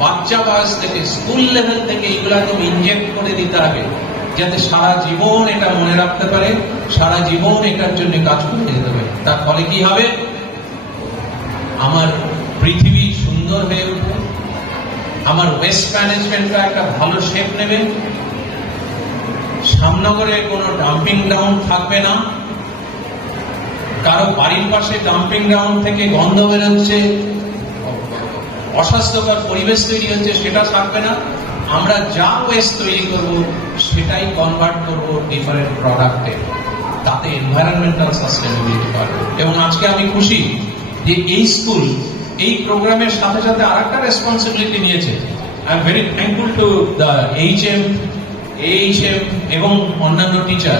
বাচ্চা বয়স থেকে, স্কুল লেভেল থেকে এইগুলো একদম ইনজেক্ট করে দিতে হবে, যাতে সারা জীবন এটা মনে রাখতে পারে, সারা জীবন এটার জন্য কাজ করে যেতে পারে। তার ফলে কি হবে? আমার পৃথিবী সুন্দর হয়ে উঠবে, আমার ওয়েস্ট ম্যানেজমেন্টটা একটা ভালো শেপ নেবে, শ্যামনগরে কোনো ডাম্পিং গ্রাউন্ড থাকবে না, কারো বাড়ির পাশে ডাম্পিং গ্রাউন্ড থেকে গন্ধ বেরোচ্ছে, অস্বাস্থ্যকর পরিবেশ তৈরি হচ্ছে সেটা থাকবে না। আমরা যা ওয়েস্ট তৈরি করব সেটাই কনভার্ট করব ডিফারেন্ট প্রোডাক্টে, তাতে এনভায়রনমেন্টাল সাস্টেনেবিলিটি পাবে। এবং আজকে আমি খুশি যে এই স্কুল এই প্রোগ্রামের সাথে সাথে আরেকটা রেসপন্সিবিলিটি নিয়েছে। I am very thankful to the HM এবং অন্যান্য টিচার।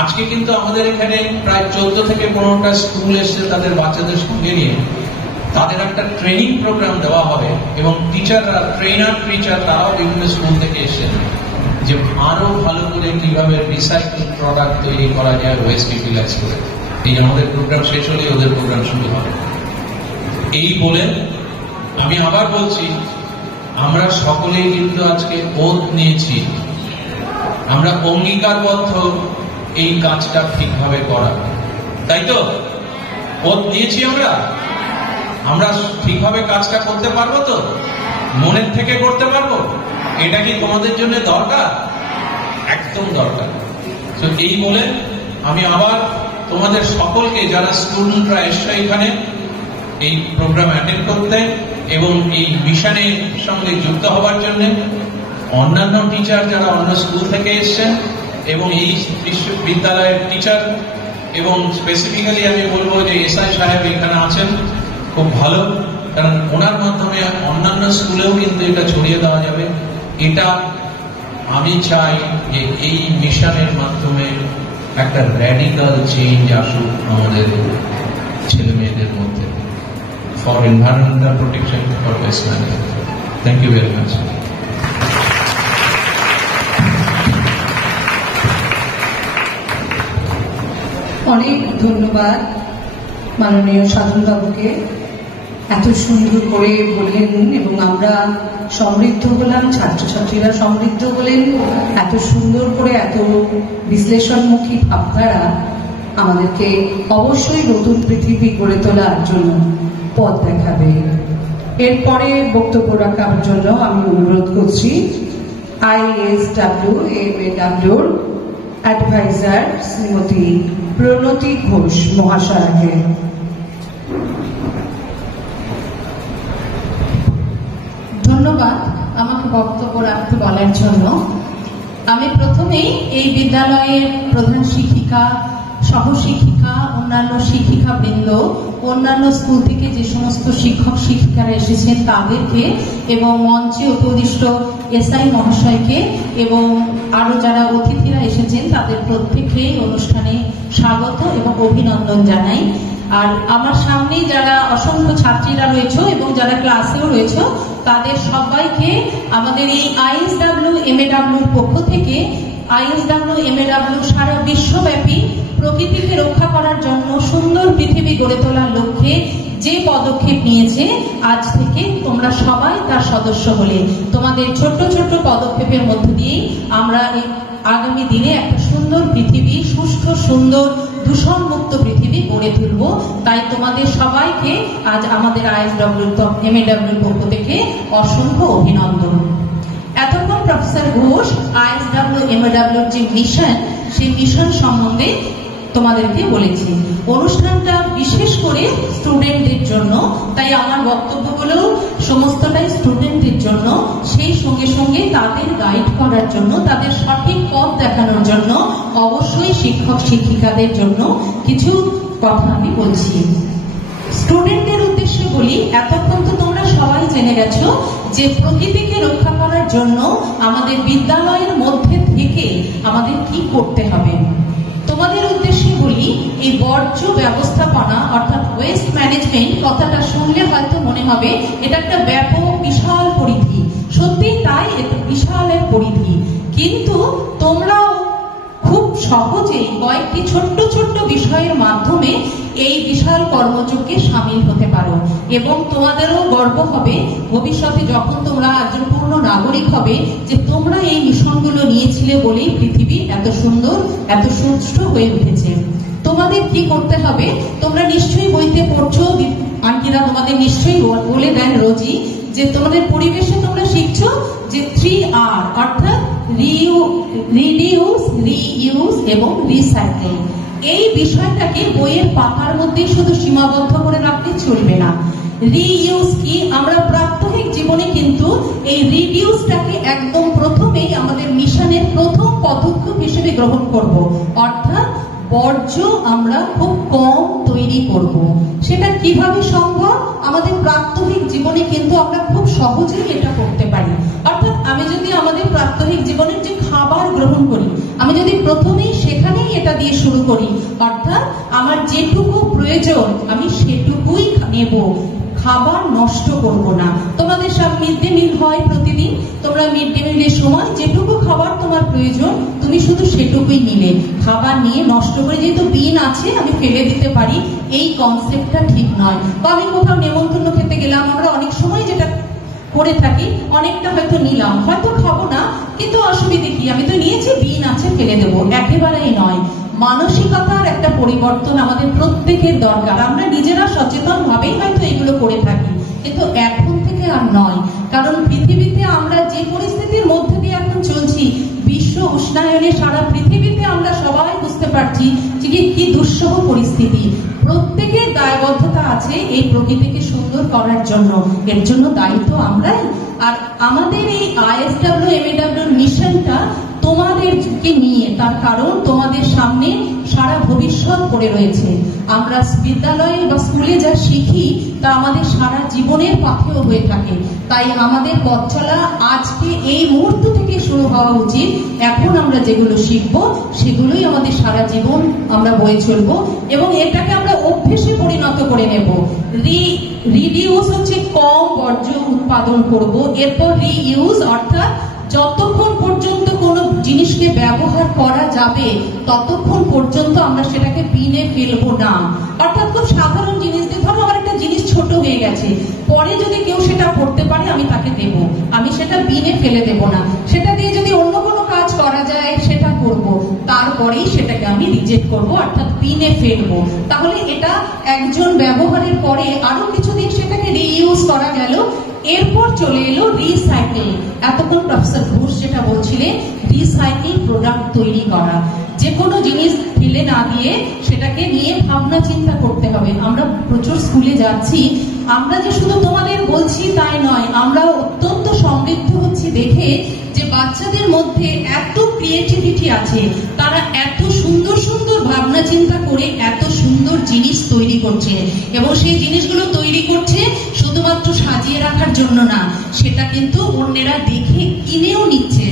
আজকে কিন্তু আমাদের এখানে প্রায় 14 থেকে 15টা স্কুল এসছে তাদের বাচ্চাদের সঙ্গে নিয়ে, তাদের একটা ট্রেনিং প্রোগ্রাম দেওয়া হবে এবং টিচাররা টিচার তারাও বিভিন্ন স্কুল থেকে এসেছেন যে আরো ভালো করে কিভাবে রিসাইকেল প্রোডাক্ট তৈরি করা যায় ওয়েস্ট ইউটিলাইজ করে। এই আমাদের প্রোগ্রাম শেষ হলে ওদের প্রোগ্রাম শুরু হবে। এই বলে আমি আবার বলছি, আমরা সকলেই কিন্তু আজকে ওথ নিয়েছি, আমরা অঙ্গীকারবদ্ধ এই কাজটা ঠিকভাবে করা, তাই তো? ওথ নিয়েছি আমরা ঠিকভাবে কাজটা করতে পারবো তো? মনের থেকে করতে পারবো? এটা কি তোমাদের জন্য দরকার? একদম দরকার। তো এই বলে আমি আবার তোমাদের সকলকে, যারা স্টুডেন্টরা এসছে এখানে এই প্রোগ্রাম অ্যাটেন্ড করতে এবং এই মিশনের সঙ্গে যুক্ত হওয়ার জন্য, অন্যান্য টিচার যারা অন্য স্কুল থেকে এসছেন এবং এই বিশ্ববিদ্যালয়ের টিচার, এবং স্পেসিফিক্যালি আমি বলবো যে এসআই সাহেব এখানে আছেন, খুব ভালো, কারণ ওনার মাধ্যমে অন্যান্য স্কুলেও কিন্তু এটা ছড়িয়ে দেওয়া যাবে। এটা আমি চাই যে এই মিশনের মাধ্যমে একটা র্যাডিক্যাল চেঞ্জ আসুক আমাদের ছেলে মেয়েদের মধ্যে, for environmental protection, for waste management. Thank you very much. অনেক ধন্যবাদ মাননীয় সাধনবাবুকে, এত সুন্দর করে বললেন এবং আমরা সমৃদ্ধ হলাম, ছাত্রছাত্রীরা সমৃদ্ধ হলেন। এত সুন্দর করে এত বিশ্লেষণমুখী ভাবধারা আমাদেরকে অবশ্যই নতুন পৃথিবী গড়ে তোলার জন্য পথ দেখাবে। এরপরে বক্তব্য রাখার জন্য আমি অনুরোধ করছি ISWMAWর অ্যাডভাইজার শ্রীমতী প্রণতি ঘোষ মহাশয়াকে। ধন্যবাদ আমাকে বক্তব্য রাখতে বলার জন্য। আমি প্রথমেই এই বিদ্যালয়ের প্রধান শিক্ষিকা, সহশিক্ষিকা, অন্যান্য শিক্ষিকা বৃন্দ, অন্যান্য স্কুল থেকে যে সমস্ত শিক্ষক শিক্ষিকারা এসেছেন তাদেরকে এবং মঞ্চে উপবিষ্ট এসআই মহাশয়কে এবং আরো যারা অতিথিরা এসেছেন তাদের প্রত্যেককে অনুষ্ঠানে স্বাগত এবং অভিনন্দন জানাই। আর আমার সামনে যারা অসংখ্য ছাত্রীরা রয়েছে এবং যারা ক্লাসেও রয়েছে তাদের সবাইকে আমাদের এই ISWMAWর পক্ষ থেকে, ISWMAW সারা বিশ্বব্যাপী প্রকৃতিকে রক্ষা করার জন্য সুন্দর পৃথিবী গড়ে তোলার লক্ষ্যে যে পদক্ষেপ নিয়েছে, আজ থেকে তোমরা সবাই তার সদস্য হলে তোমাদের ছোট্ট ছোট্ট পদক্ষেপের মধ্য দিয়ে আমরা আগামী দিনে একটা সুন্দর পৃথিবী, সুষ্ঠু সুন্দর দূষণমুক্ত পৃথিবী গড়ে তুলব। তাই তোমাদের সবাইকে আজ আমাদের ISWMAWর পক্ষ থেকে অসংখ্য অভিনন্দন। এতক্ষণ প্রফেসর ঘোষ ISWMAWর যে মিশন, সেই মিশন সম্বন্ধে তোমাদেরকে বলেছি। অনুষ্ঠানটা বিশেষ করে স্টুডেন্টদের জন্য, তাই আমার বক্তব্যগুলো সমস্তটাই স্টুডেন্টদের জন্য। সেই সঙ্গে সঙ্গে তাদের গাইড করার জন্য, তাদের সঠিক পথ দেখানোর জন্য অবশ্যই শিক্ষক শিক্ষিকাদের জন্য কিছু কথা আমি বলছি। স্টুডেন্টদের উদ্দেশ্যে বলি, এতক্ষণ তো তোমরা সবাই জেনে গেছো যে প্রকৃতিকে রক্ষা করার জন্য আমাদের বিদ্যালয়ের মধ্যে থেকে আমাদের কি করতে হবে। তোমাদের উদ্দেশ্যে বলি, এই বর্জ্য ব্যবস্থাপনা অর্থাৎ ওয়েস্ট ম্যানেজমেন্ট কথাটা শুনলে হয়তো মনে হবে এটা একটা ব্যাপক বিশাল পরিধি। সত্যি তাই, এটা বিশাল এক পরিধি, কিন্তু তোমরাও খুব সহজেই কয়েকটি ছোট্ট ছোট্ট বিষয়ের মাধ্যমে এই বিশাল কর্মযজ্ঞে সামিল হতে পারো এবং তোমাদেরও গর্ব হবে ভবিষ্যতে যখন তোমরা একজন পূর্ণ নাগরিক হবে যে তোমরা এই মিশনগুলো নিয়েছিলে বলেই পৃথিবী এত সুন্দর, এত সুষ্ঠু হয়ে উঠেছে। তোমাদের কি করতে হবে, তোমরা নিশ্চয়ই বইতে পড়ছো, আন্টিরা তোমাদের নিশ্চয়ই বলে দেন রোজই যে তোমাদের পরিবেশে তোমরা শিখছো যে 3R অর্থাৎ রিডিউস, রিইউজ এবং রিসাইকেল। এই বিষয়টাকে বইয়ের পাতার মধ্যে শুধু সীমাবদ্ধ করে রাখলে চলবে না। রিইউজ কি? আমরা প্রাত্যহিক জীবনে কিন্তু এই রিডিউসটাকে একদম প্রথমেই আমাদের মিশনের প্রথম পদক্ষেপ হিসেবে গ্রহণ করব। অর্থাৎ বর্জ্য আমরা খুব কম তৈরি করব। সেটা কিভাবে সম্ভব? আমাদের প্রাত্যহিক জীবনে কিন্তু আমরা খুব সহজেই এটা করতে পারি। অর্থাৎ আমি যদি আমাদের প্রাত্যহিক জীবনের যে খাবার গ্রহণ করি, আমি যদি প্রথমেই সেখানেই এটা দিয়ে শুরু করি, অর্থাৎ আমার যেটুকু প্রয়োজন আমি সেটুকুই নেব, খাবার নষ্ট করব না। তোমাদের সব মিড ডে মিল হয় প্রতিদিন, তোমরা মিড ডে মিলের সময় যেটুকু খাবার তোমার প্রয়োজন তুমি শুধু সেটুকুই নিলে, খাবার নিয়ে নষ্ট করে যেহেতু বিন আছে আমি ফেলে দিতে পারি, এই কনসেপ্টটা ঠিক নয়। বা আমি কোথাও নেমন্তন্ন খেতে গেলাম, আমরা অনেক সময় যেটা করে থাকি, অনেকটা হয়তো নিলাম, হয়তো খাবো না, কিন্তু অসুবিধে কি, আমি তো নিয়েছি, বিন আছে ফেলে দেবো, একেবারেই নয়। মানসিকতার একটা পরিবর্তন আমাদের প্রত্যেকের দরকার। আমরা নিজেরা সচেতন ভাবেই হয়তো এগুলো করে থাকি, কিন্তু এখন থেকে আর নয়। কারণ পৃথিবীতে আমরা যে পরিস্থিতির মধ্যে দিয়ে এখন চলছি, বিশ্ব উষ্ণায়নে সারা পৃথিবীতে আমরা সবাই বুঝতে পারছি যে কি দুঃসহ পরিস্থিতি। প্রত্যেকের দায়বদ্ধতা আছে এই প্রকৃতিকে সুন্দর করার জন্য, এর জন্য দায়িত্ব আমরাই। আর আমাদের এই ISW MAW মিশনটা তোমাদেরকে নিয়ে, তার কারণ তোমাদের সামনে সারা ভবিষ্যৎ পড়ে রয়েছে। আমরা বিদ্যালয়ে বা স্কুলে যা শিখি তা আমাদের সারা জীবনের পাথেয় হয়ে থাকে। তাই আমাদের পথ চলা আজকে এই মুহূর্ত থেকে শুরু হওয়া উচিত। এখন আমরা যেগুলো শিখবো সেগুলোই আমাদের সারা জীবন আমরা বয়ে চলবো, এবং এটাকে আমরা অভ্যেসে পরিণত করে নেব। রিডিউস হচ্ছে কম বর্জ্য উৎপাদন করব, এরপর রিইউজ অর্থাৎ যতক্ষণ পর্যন্ত কোনো জিনিসকে ব্যবহার করা যাবে ততক্ষণ পর্যন্ত আমরা সেটাকে বিনে ফেলবো না। অর্থাৎ খুব সাধারণ জিনিস, ধরো আমার একটা জিনিস ছোট হয়ে গেছে, পরে যদি কেউ সেটা পড়তে পারে আমি তাকে দেব, আমি সেটা বিনে ফেলে দেব না। সেটা দিয়ে যদি অন্য কোনো কাজ করা যায় সেটা করব, তারপরেই সেটাকে আমি রিজেক্ট করব, অর্থাৎ বিনে ফেলবো। তাহলে এটা একজন ব্যবহারের পরে আরো কিছুদিন সেটাকে রিইউজ করা গেল, এরপর চলে এলো রিসাইকেল। এতক্ষণ প্রফেসর ঘোষ যেটা বলছিলেন, রিসাইকেল প্রোডাক্ট তৈরি করা, যে কোনো জিনিস ফেলে না দিয়ে সেটাকে নিয়ে ভাবনা চিন্তা করতে হবে। আমরা প্রচুর স্কুলে যাচ্ছি, আমরা যে শুধু তোমাদের বলছি তাই নয়, আমরা অত্যন্ত সমৃদ্ধ হচ্ছি দেখে যে বাচ্চাদের মধ্যে এত ক্রিয়েটিভিটি আছে, তারা এত সুন্দর সুন্দর ভাবনা চিন্তা করে এত সুন্দর জিনিস তৈরি করছে, এবং সেই জিনিসগুলো তৈরি করছে শুধুমাত্র সাজিয়ে রাখার জন্য না, সেটা কিন্তু অন্যেরা দেখে কিনেও নিচ্ছে।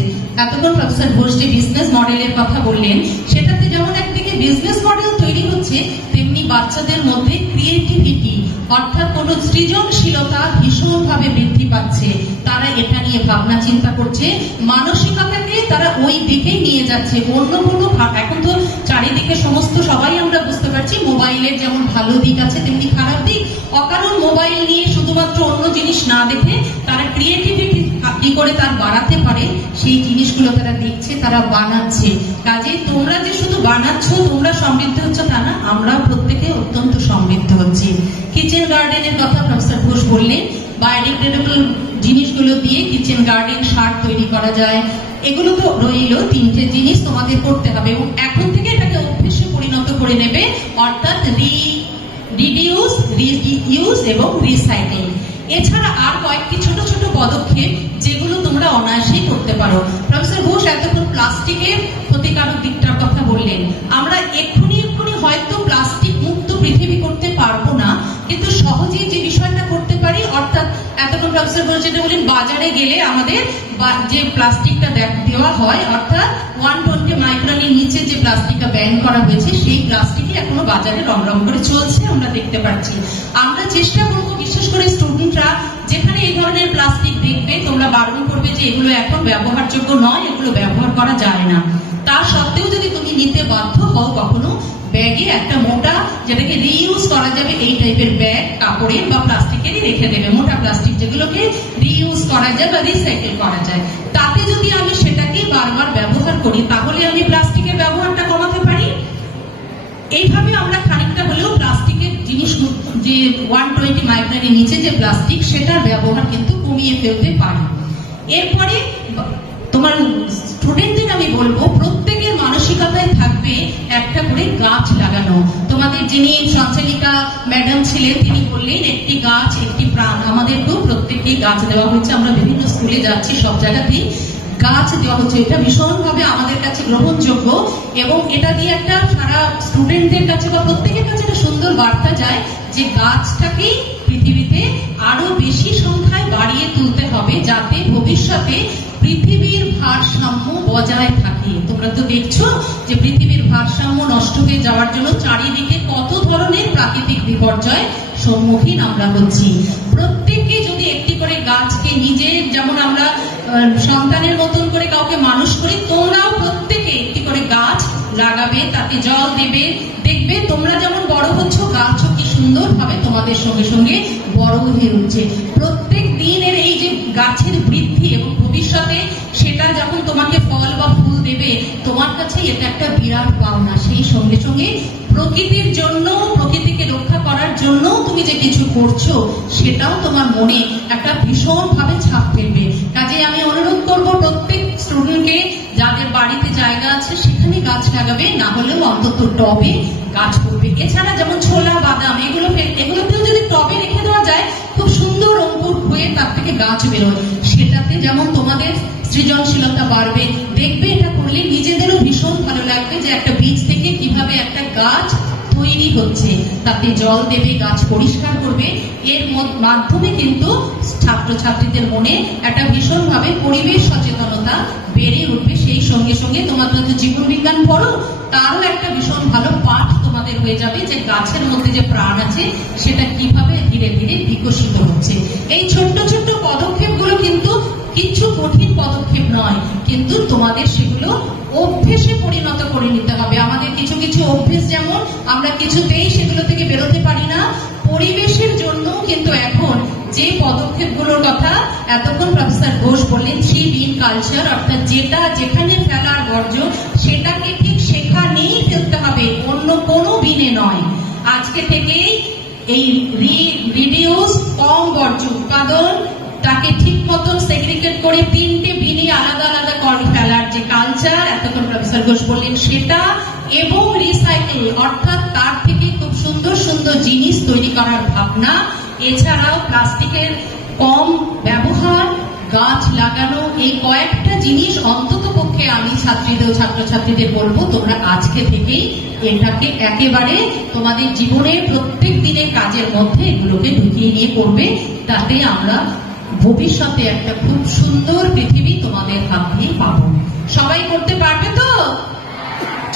এতক্ষণ প্রফেসর ঘোষ যে বিজনেস মডেলের কথা বললেন, সেটাতে যেমন একদিকে বিজনেস মডেল তৈরি হচ্ছে, তেমনি বাচ্চাদের মধ্যে ক্রিয়েটিভিটি অর্থাৎ কোন সৃজনশীলতা ভীষণভাবে বৃদ্ধি পাচ্ছে। তারা এটা নিয়ে ভাবনা চিন্তা করছে, মানসিকতাকে তারা ওই দিকেই নিয়ে যাচ্ছে। অন্য কোনো এখন তো চারিদিকে সমস্ত সবাই আমরা বুঝতে পারছি মোবাইলের যেমন ভালো দিক আছে তেমনি খারাপ দিক। অকারণ মোবাইল নিয়ে শুধুমাত্র অন্য জিনিস না দেখে তারা ক্রিয়েটিভিটি কি করে তার বাড়াতে পারে সেই জিনিসগুলো তারা দেখছে, তারা বানাচ্ছে। কাজেই তোমরা যে শুধু বানাচ্ছ, তোমরা সমৃদ্ধ হচ্ছ তা না, আমরা প্রত্যেকে অত্যন্ত সমৃদ্ধ হচ্ছি। কিচেন গার্ডেনের কথা প্রফেসর ঘোষ বললেন, বায়োডিগ্রেডেবল জিনিসগুলো দিয়ে কিচেন গার্ডেন সার তৈরি করা যায়। এগুলো তো রইল তিনটে জিনিস তোমাদের করতে হবে, এবং এখন থেকে এটাকে অভ্যেসে পরিণত করে নেবে, অর্থাৎ রিডিউস, রিইউজ এবং রিসাইক্লিং। এছাড়া আর কয়েকটি ছোট ছোট পদক্ষেপ যেগুলো তোমরা অনায়াসেই করতে পারো। প্রফেসর ঘোষ এতক্ষণ প্লাস্টিকের ক্ষতিকারক দিকটার কথা বললেন। আমরা এক্ষুনি হয়তো প্লাস্টিক মুক্ত পৃথিবী করতে পারবো না, কিন্তু সহজেই যে বিষয়টা করতে পারি, অর্থাৎ এতক্ষণ প্রফেসর ঘোষ যেটা বললেন, বাজারে গেলে আমাদের যে প্লাস্টিকটা দেওয়া হয়, অর্থাৎ 120 মাইক্রনের নিচে যে প্লাস্টিকটা ব্যান করা হয়েছে, সেই প্লাস্টিকই এখনো বাজারে রমরম করে চলছে, আমরা দেখতে পাচ্ছি। আমরা চেষ্টা করবো, বিশেষ করে স্টুডেন্টরা যেখানে এই ধরনের প্লাস্টিক দেখবে, তোমরা বারণ করবে যে এগুলো এখন ব্যবহারযোগ্য নয়, এগুলো ব্যবহার করা যায় না। তা সত্ত্বেও যদি তুমি নিতে বাধ্য হও কখনো, ব্যাগে একটা মোটা, যেটাকে রিইউজ করা যাবে এই টাইপের ব্যাগ, কাপড়ের বা প্লাস্টিকেরই রেখে দেবে, মোটা প্লাস্টিক যেগুলোকে রিইউজ করা যায় বা রিসাইকেল করা যায়। তাতে যদি আমি সেটাকে বারবার ব্যবহার করি, তাহলে আমি প্লাস্টিকের ব্যবহারটা কমাতে পারি। এইভাবে আমরা খানিকটা হলেও প্লাস্টিকের জিনিস, যে 120 মাইক্রনের নিচে যে প্লাস্টিক, সেটার ব্যবহার কিন্তু কমিয়ে ফেলতে পারি। এরপরে তোমার স্টুডেন্টদের আমি বলবো, প্রত্যেকের মানসিকতায় থাকবে একটা করে গাছ লাগানো। তোমাদের যিনি সঞ্চালিকা ম্যাডাম ছিলেন তিনি বললেন একটি গাছ একটি প্রাণ। আমাদেরকেও প্রত্যেককে গাছ দেওয়া হয়েছে, আমরা বিভিন্ন স্কুলে যাচ্ছি, সব জায়গাতেই গাছ দেওয়া হচ্ছে। এটা ভীষণভাবে আমাদের কাছে গ্রহণযোগ্য এবং এটা দিয়ে একটা সারা স্টুডেন্টদের কাছে বা প্রত্যেকের কাছে একটা সুন্দর বার্তা যায় যে গাছটাকেই পৃথিবীতে আরো বেশি সংখ্যায় বাড়িয়ে তুলতে হবে যাতে ভবিষ্যতে পৃথিবীর ভারসাম্য বজায় থাকে। তোমরা তো দেখছো যে পৃথিবীর ভারসাম্য নষ্ট হয়ে যাওয়ার জন্য চারিদিকে কত ধরনের প্রাকৃতিক বিপর্যয় সম্মুখীন আমরা হচ্ছি। প্রত্যেককে যদি একটি করে গাছকে নিজের যেমন আমরা সন্তানের মতন করে কাউকে মানুষ করি, তোমরাও প্রত্যেকে একটি করে গাছ লাগাবে, তাতে জল দেবে, দেখবে তোমরা যেমন বড় হচ্ছ গাছও কি সুন্দর ভাবে তোমাদের সঙ্গে সঙ্গে বড় হয়ে উঠছে। প্রত্যেক দিনের এই যে গাছের বৃদ্ধি এবং ভবিষ্যতে সেটা যখন তোমাকে ফল বা ফুল দেবে তোমার কাছে এটা একটা বিরাট পাওনা। সেই সঙ্গে সঙ্গে প্রকৃতির জন্য, প্রকৃতিকে রক্ষা করার জন্য তুমি যে কিছু করছো সেটাও তোমার মনে একটা ভীষণ ভাবে ছাপ ফেলবে। কাজে আমি অনুরোধ করবো প্রত্যেক স্টুডেন্টকে যাদের বাড়িতে জায়গা আছে সেখানে গাছ লাগাবে, না হলেও অন্তত টবে গাছ করবে। এছাড়া যেমন ছোলা, বাদাম এগুলোতেও যদি টবে রেখে দেওয়া যায় খুব সুন্দর অঙ্কুর হয়ে তার থেকে গাছ বেরোয়, সেটাতে যেমন তোমাদের সৃজনশীলতা বাড়বে। দেখবে এটা করলে নিজেদেরও ভীষণ ভালো লাগবে যে একটা বীজ থেকে কিভাবে একটা গাছ তৈরি হচ্ছে। তাতে জল দেবে, গাছ পরিষ্কার করবে, এর মাধ্যমে কিন্তু ছাত্রছাত্রীদের মনে একটা ভীষণ ভাবে পরিবেশ সচেতনতা বেড়ে উঠবে। সেই সঙ্গে সঙ্গে তোমাদের তো জীবন বিজ্ঞান পড়ো, তারও একটা ভীষণ ভালো পাঠ তোমাদের হয়ে যাবে যে গাছের মধ্যে যে প্রাণ আছে সেটা কিভাবে ধীরে ধীরে বিকশিত হচ্ছে। এই ছোট্ট ছোট্ট পদক্ষেপগুলো কিন্তু কিছু কঠিন পদক্ষেপ নয়, কিন্তু তোমাদের সেগুলো অভ্যেসে পরিণত করে নিতে হবে। আমাদের কিছু কিছু অভ্যেস যেমন আমরা কিছুতেই সেগুলো থেকে বেরোতে পারি না, পরিবেশের জন্য কিন্তু এখন যে পদক্ষেপগুলোর কথা এতক্ষণ প্রফেসর ঘোষ বললেন, 3 বিন কালচার, অর্থাৎ যেটা যেখানে ফেলার বর্জ্য সেটাকে ঠিক সেখানেই ফেলতে হবে, অন্য কোনো বিনে নয়। আজকে থেকেই এই রিডিউস, কম বর্জ্য উৎপাদন, তাকে ঠিক মতন সেগ্রিগেট করে 3টে বিনে আলাদা আলাদা করে ফেলার যে কালচার এতক্ষণ প্রফেসর ঘোষ বললেন সেটা, এবং রিসাইকেল অর্থাৎ তার থেকে খুব সুন্দর সুন্দর জিনিস তৈরি করার ভাবনা, এছাড়াও প্লাস্টিকের কম ব্যবহার, গাছ লাগানো, এই কয়েকটা জিনিস অন্তত পক্ষে আমি ছাত্রছাত্রীদের বলবো তোমরা আজকে থেকেই এটাকে একেবারে তোমাদের জীবনের প্রত্যেক দিনের কাজের মধ্যে এগুলোকে ঢুকিয়ে নিয়ে করবে। তাতে আমরা ভবিষ্যতে একটা খুব সুন্দর পৃথিবী তোমাদের হাত দিয়ে পাবো। সবাই করতে পারবে তো?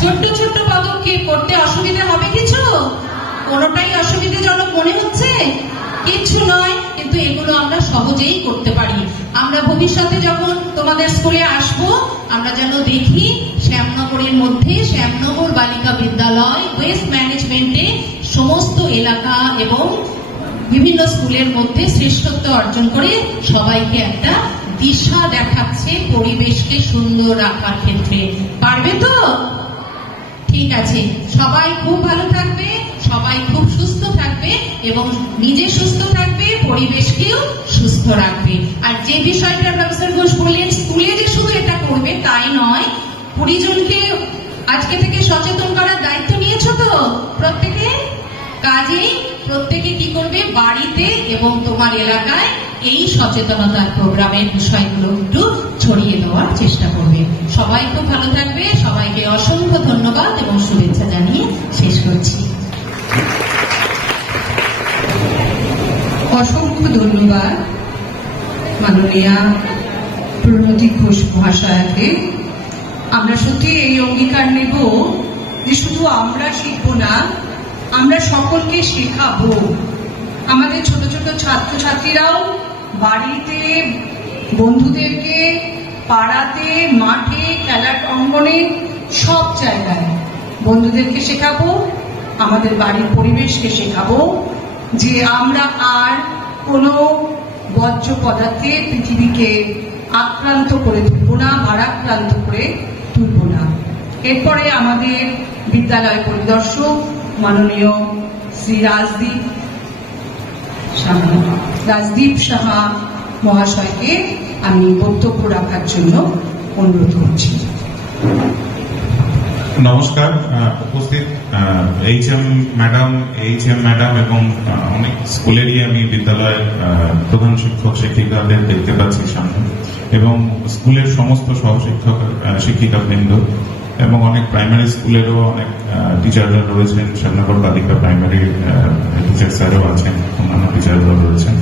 ছোট্ট ছোট্ট পদক্ষেপ করতে অসুবিধা হবে কিছু? কোনোটাই অসুবিধাজনক মনে হচ্ছে? কিছু নয়, কিন্তু এগুলো আমরা সহজেই করতে পারি। আমরা ভবিষ্যতে যখন তোমাদের স্কুলে আসবো আমরা যেন দেখি শ্যামনগরের মধ্যে শ্যামনগর বালিকা বিদ্যালয় ওয়েস্ট ম্যানেজমেন্টে সমস্ত এলাকা এবং বিভিন্ন স্কুলের মধ্যে শ্রেষ্ঠত্ব অর্জন করে সবাইকে একটা দিশা দেখাচ্ছে পরিবেশকে সুন্দর রাখার ক্ষেত্রে। পারবে তো? ঠিক আছে, সবাই খুব ভালো থাকবে, সবাই খুব সুস্থ থাকবে এবং নিজে সুস্থ থাকবে, পরিবেশকেও সুস্থ রাখবে। আর যে বিষয়টা প্রফেসর ঘোষ বললেন স্কুলে যে শুধু এটা করবে তাই নয়, 20 জনকে আজকে থেকে সচেতন করার দায়িত্ব নিয়েছো তো প্রত্যেকে? কাজেই প্রত্যেকে কি করবে, বাড়িতে এবং তোমার এলাকায় এই সচেতনতার প্রোগ্রামের বিষয়গুলো একটু ছড়িয়ে দেওয়ার চেষ্টা করবে। সবাই খুব ভালো থাকবে, সবাইকে অসংখ্য ধন্যবাদ এবং শুভেচ্ছা জানিয়ে শেষ করছি। অসংখ্য ধন্যবাদ মাননীয়া প্রণতি ঘোষ মহাশয়াকে। আমরা সত্যি এই অঙ্গীকার নেব যে শুধু আমরা শিখবো না, আমরা সকলকে শেখাবো। আমাদের ছোট ছোট ছাত্রছাত্রীরাও বাড়িতে, বন্ধুদেরকে, পাড়াতে, মাঠে, খেলার অঙ্গনে, সব জায়গায় বন্ধুদেরকে শেখাবো, আমাদের বাড়ির পরিবেশকে শেখাবো যে আমরা আর কোনো বর্জ্য পদার্থে পৃথিবীকে আক্রান্ত করে তুলব না, ভারাক্রান্ত করে তুলব না। এরপরে আমাদের বিদ্যালয় পরিদর্শক মাননীয় শ্রী রাজদীপ সাহা মহাশয়কে আমি বক্তব্য রাখার জন্য অনুরোধ করছি। নমস্কার, উপস্থিত এইচএম ম্যাডাম এবং অনেক স্কুলেরই আমি বিদ্যালয়ের প্রধান শিক্ষক শিক্ষিকাদের দেখতে পাচ্ছি সামনে, এবং স্কুলের সমস্ত সহশিক্ষক শিক্ষিকা বৃন্দ এবং অনেক প্রাইমারি স্কুলেরও অনেক টিচাররা রয়েছেন। শ্যামনগর বালিকা প্রাইমারি টিচার স্যারও আছেন, অন্যান্য টিচাররাও রয়েছেন।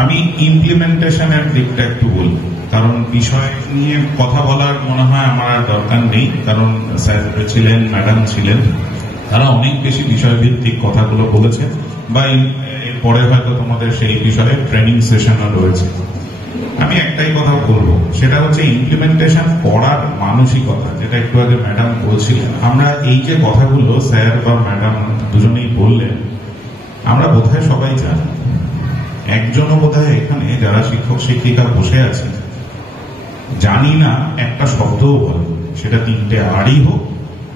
আমি ইমপ্লিমেন্টেশনের দিকটা একটু বলি, কারণ বিষয় নিয়ে কথা বলার মনে হয় আমার আর দরকার নেই, কারণ স্যার ছিলেন, ম্যাডাম ছিলেন, তারা অনেক বেশি বিষয়ভিত্তিক কথাগুলো বলেছেন, বা এরপরে হয়তো তোমাদের সেই বিষয়ে ট্রেনিং সেশনও রয়েছে। আমি একটাই কথা বলবো, সেটা হচ্ছে ইমপ্লিমেন্টেশন করার মানসিকতা, যেটা একটু আগে ম্যাডাম বলছিলেন। আমরা এই যে কথাগুলো স্যার বা ম্যাডাম দুজনেই বললেন, আমরা বোধহয় সবাই জানি, একজনও বোধহয় এখানে যারা শিক্ষক শিক্ষিকা বসে আছে জানি না একটা শব্দও বলে, সেটা 3টে আরই হোক।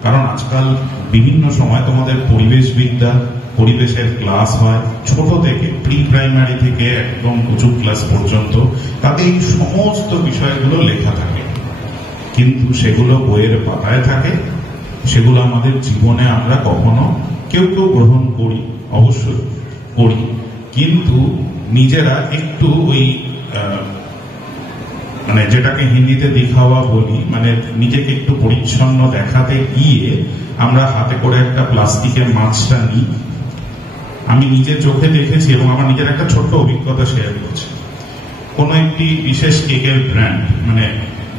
কারণ আজকাল বিভিন্ন সময় তোমাদের পরিবেশবিদ্যা, পরিবেশের ক্লাস হয় ছোট থেকে, প্রি প্রাইমারি থেকে একদম উঁচু ক্লাস পর্যন্ত, তাতে এই সমস্ত বিষয়গুলো লেখা থাকে, কিন্তু সেগুলো বইয়ের পাতায় থাকে, সেগুলো আমাদের জীবনে আমরা কখনো কেউ গ্রহণ করি, অবশ্যই করি, কিন্তু নিজেরা একটু ওই মানে যেটাকে হিন্দিতে দিখাওয়া বলি, মানে নিজেকে একটু পরিচ্ছন্ন দেখাতে গিয়ে আমরা হাতে করে একটা প্লাস্টিকের মাছটা নিই। আমি নিজের চোখে দেখেছি এবং আমার নিজের একটা ছোট্ট অভিজ্ঞতা শেয়ার করছি। কোন একটি বিশেষ কেকের ব্র্যান্ড, মানে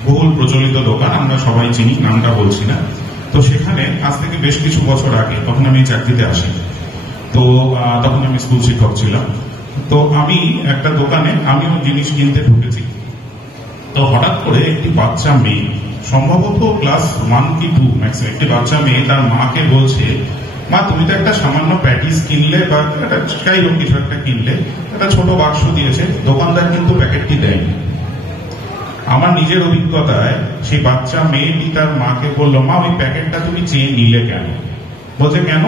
বহুল প্রচলিত দোকান, আমরা সবাই চিনি, নামটা বলছি না। তো সেখানে আজ থেকে বেশ কিছু বছর আগে, তখন আমি চাকরিতে আসি, তো তখন আমি স্কুল শিক্ষক ছিলাম। তো আমি একটা দোকানে আমিও জিনিস কিনতে ঢুকেছি। তো হঠাৎ করে একটি বাচ্চা মেয়ে, সম্ভবত ক্লাস 1 কি 2 ম্যাক্সিমাম, একটি বাচ্চা মেয়ে তার মাকে বলছে, মা তুমি তো একটা সামান্য প্যাটিস কিনলে বা একটা যাই হোক কিছু একটা কিনলে, একটা ছোট বাক্স দিয়েছে, দোকানদার কিন্তু প্যাকেটটি দেয়নি। আমার নিজের অভিজ্ঞতায় সেই বাচ্চা মেয়েটি তার মাকে বলল, মা ওই প্যাকেটটা তুমি চেয়ে নিলে কেন? বলছে কেন?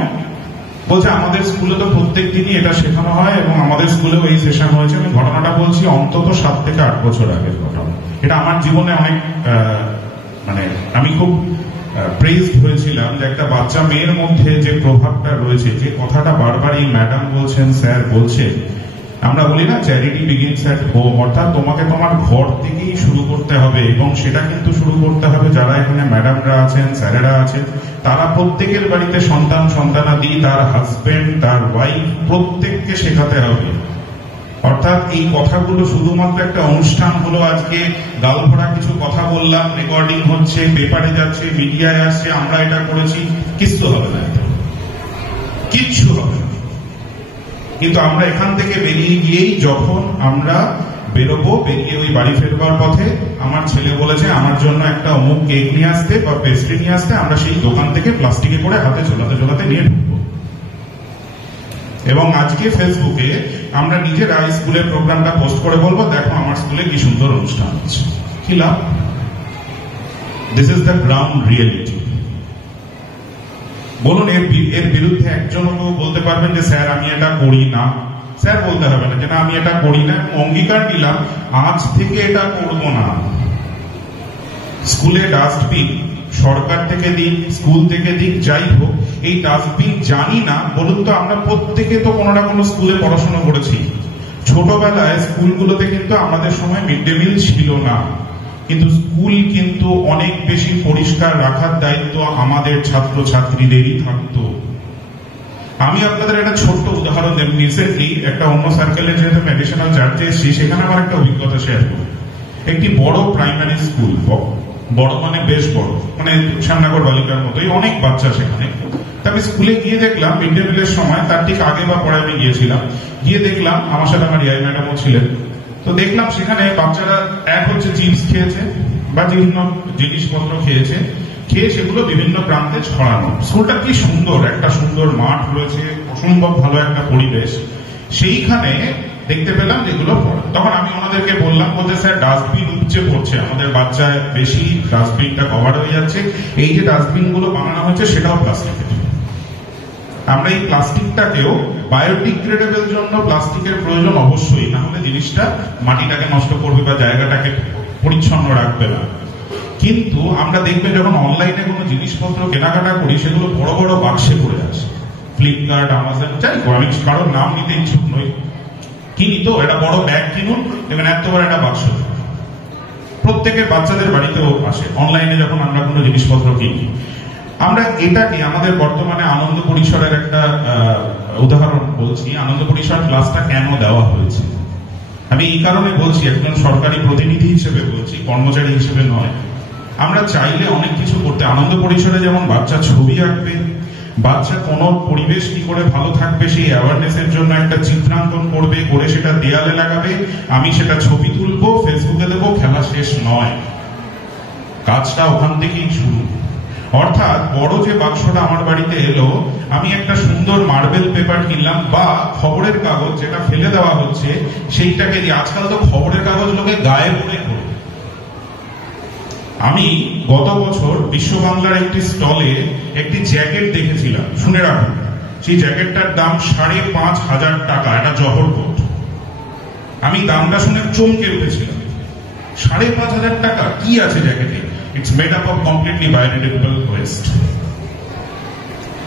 বলছে আমাদের স্কুলে তো প্রত্যেক দিনই এটা শেখানো হয় এবং আমাদের স্কুলেও এই সেশন হয়েছে। আমি ঘটনাটা বলছি অন্তত 7 থেকে 8 বছর আগের ঘটনা। এটা আমার জীবনে অনেক মানে আমি খুব প্রেজড হয়েছিলাম যে একটা বাচ্চা মেয়ের মধ্যে যে প্রভাবটা রয়েছে, যে কথাটা বারবার এই ম্যাডাম বলছেন, স্যার বলছেন। আমরা বলি না চ্যারিটি বিগিনস অ্যাট হোম, অর্থাৎ তোমাকে তোমার ঘর থেকেই শুরু করতে হবে, এবং সেটা কিন্তু শুরু করতে হবে যারা এখানে ম্যাডামরা আছেন, স্যারেরা আছেন, তারা প্রত্যেকের বাড়িতে সন্তানাদি, তার হাজবেন্ড, তার ওয়াইফ, প্রত্যেককে শেখাতে হবে। অর্থাৎ এই কথাগুলো শুধুমাত্র একটা অনুষ্ঠান হলো, আজকে গাল ভরা কিছু কথা বললাম, রেকর্ডিং হচ্ছে, পেপারে যাচ্ছে, মিডিয়ায় আসছে, আমরা এটা করেছি, কিচ্ছু হবে না, কিচ্ছু হবে না। কিন্তু আমরা এখান থেকে বেরিয়ে গিয়েই যখন আমরা বেরোবো, বেরিয়ে ওই বাড়ি ফেরবার পথে আমার ছেলে বলেছে আমার জন্য একটা অমুক কেক নিয়ে আসতে বা পেস্ট্রি নিয়ে আসতে, আমরা সেই দোকান থেকে প্লাস্টিকে করে হাতে ঝোলাতে নিয়ে ঢুকবো। এবং আজকে ফেসবুকে আমরা নিজেরা স্কুলের প্রোগ্রামটা পোস্ট করে বলবো, দেখো আমার স্কুলে কি সুন্দর অনুষ্ঠান হচ্ছে। কি লাভ? This is the ground reality. বলুন, এর বিরুদ্ধে একজনও বলতে পারবেন যে স্যার আমি এটা করি না? স্যার বলতে হবে না যে না আমি এটা করি না, অঙ্গীকার দিলাম আজ থেকে এটা করবো না। স্কুলে ডাস্টবিন সরকার থেকে দিক, স্কুল থেকে দিক, যাই হোক, এই ডাস্টবিন জানি না। বলুন তো, আমরা প্রত্যেকে তো কোনো না কোনো স্কুলে পড়াশোনা করেছি। ছোটবেলায় স্কুলগুলোতে কিন্তু আমাদের সময় মিড ডে মিল ছিল না, কিন্তু স্কুল কিন্তু অনেক বেশি পরিষ্কার রাখার দায়িত্ব আমাদের ছাত্র ছাত্রীদেরই থাকতো। আমি আপনাদের একটা ছোট্ট উদাহরণ দেব। রিসেন্টলি একটা অন্য সার্কেলে যেহেতু মেডিসিনাল চার্জে এসেছি, সেখানে আমার একটা অভিজ্ঞতা শেয়ার করব। একটি বড় প্রাইমারি স্কুল, বড় মানে বেশ বড়, মানে শ্যামনগর বালিকার মতোই অনেক বাচ্চা সেখানে। আমি স্কুলে গিয়ে দেখলাম মিড ডে মিলের সময়, তার ঠিক আগে বা পরে আমি গিয়েছিলাম, গিয়ে দেখলাম আমার সাথে আমার ইআই ম্যাডামও ছিলেন। তো দেখলাম সেখানে বাচ্চারা এক হচ্ছে চিপস খেয়েছে বা বিভিন্ন জিনিসপত্র খেয়েছে, খেয়ে সেগুলো বিভিন্ন প্রান্তে ছড়ানো। স্কুলটা কি সুন্দর, একটা সুন্দর মাঠ রয়েছে, অসম্ভব ভালো একটা পরিবেশ। সেইখানে দেখতে পেলাম যেগুলো পড়ে। তখন আমি ওনাদেরকে বললাম, বলতে স্যার ডাস্টবিন উপচে পড়ছে, আমাদের বাচ্চায় বেশি ডাস্টবিনটা কভার হয়ে যাচ্ছে, এই যে ডাস্টবিন গুলো বানানো হচ্ছে সেটাও প্লাস্টিকের। আমরা এই প্লাস্টিকটাকেও বায়োডিগ্রেডেবল জন্য প্লাস্টিকের প্রয়োজন অবশ্যই, না হলে জিনিসটা মাটিটাকে নষ্ট করবে বা জায়গাটাকে পরিচ্ছন্ন রাখবে না। কিন্তু আমরা দেখবেন যখন অনলাইনে কোনো জিনিসপত্র কেনাকাটা করি সেগুলো বড় বড় বাক্সে পড়ে আছে। ফ্লিপকার্ট, অ্যামাজন, যাই আমি কারোর নাম নিতে ইচ্ছুক নই, কিনি তো একটা বড় ব্যাগ কিনুন, দেখবেন এত বড় একটা বাক্স। প্রত্যেকের বাচ্চাদের বাড়িতেও আসে অনলাইনে যখন আমরা কোনো জিনিসপত্র কিনি। আমরা এটাকে আমাদের বর্তমানে আনন্দ পরিসরের একটা উদাহরণ বলছি। আনন্দ পরিসর ক্লাসটা কেন দেওয়া হয়েছে আমি এই কারণে বলছি, একজন সরকারি প্রতিনিধি হিসেবে বলছি, কর্মচারী হিসেবে নয়। আমরা চাইলে অনেক কিছু করতে, আনন্দ পরিসরে যেমন বাচ্চা ছবি আঁকবে, বাচ্চা কোনো পরিবেশ কি করে ভালো থাকবে সেই অ্যাওয়ারনেসের জন্য একটা চিত্রাঙ্কন করবে, করে সেটা দেয়ালে লাগাবে, আমি সেটা ছবি তুলবো, ফেসবুকে দেবো, খেলা শেষ নয়, কাজটা ওখান থেকেই শুরু। অর্থাৎ বড় যে বাক্সটা আমার বাড়িতে এলো, আমি একটা সুন্দর মার্বেল পেপার কিনলাম বা খবরের কাগজ যেটা ফেলে দেওয়া হচ্ছে সেইটাকে দিয়ে, আজকাল তো খবরের কাগজ লোকে গায়ে পড়ে পড়ে। আমি গত বছর বিশ্ব বাংলার একটি স্টলে একটি জ্যাকেট দেখেছিলাম, শুনে রাখুন, সেই জ্যাকেটটার দাম 5,500 টাকা, একটা জহর কোট। আমি দামটা শুনে চমকে উঠেছিলাম। 5,500 টাকা কি আছে জ্যাকেটে? It's made up of completely biodegradable waste.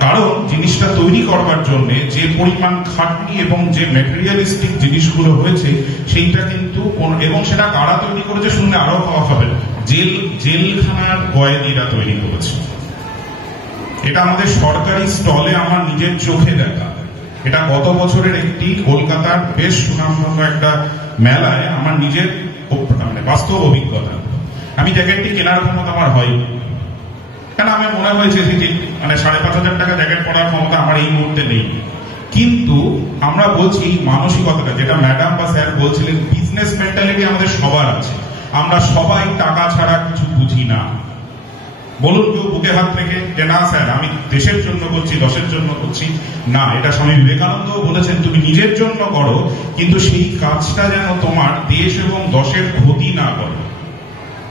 কারণ জিনিসটা তৈরি করবার জন্য যে পরিমাণ খাটনি এবং যে ম্যাটেরিয়ালিস্টিক জিনিসগুলো হয়েছে সেইটা কিন্তু, এবং সেটা কারা তৈরি করেছে শুনলে আরো খাওয়া হবে, জেলখানার কয়েদিরা তৈরি করেছে। এটা আমাদের সরকারি স্টলে আমার নিজের চোখে দেখা। এটা গত বছরের একটি কলকাতার বেশ সুনামধন্য একটা মেলায় আমার নিজের মানে বাস্তব অভিজ্ঞতা। আমি জ্যাকেটটি কেনার ক্ষমতা আমার হয়নি, কেন আমার মনে হয়েছে যে মানে 5,500 টাকা জ্যাকেট পরার ক্ষমতা আমার এই মুহূর্তে নেই। কিন্তু আমরা বলছি এই মানসিকতাটা, যেটা ম্যাডাম বা স্যার বলছিলেন, বিজনেস মেন্টালিটি আমাদের সবার আছে। আমরা সবাই টাকা ছাড়া কিছু বুঝি না। বলুন কেউ বুকে হাত থেকে যে না স্যার আমি দেশের জন্য করছি, দশের জন্য করছি না। এটা স্বামী বিবেকানন্দ বলেছেন, তুমি নিজের জন্য করো, কিন্তু সেই কাজটা যেন তোমার দেশ এবং দশের ক্ষতি না করে।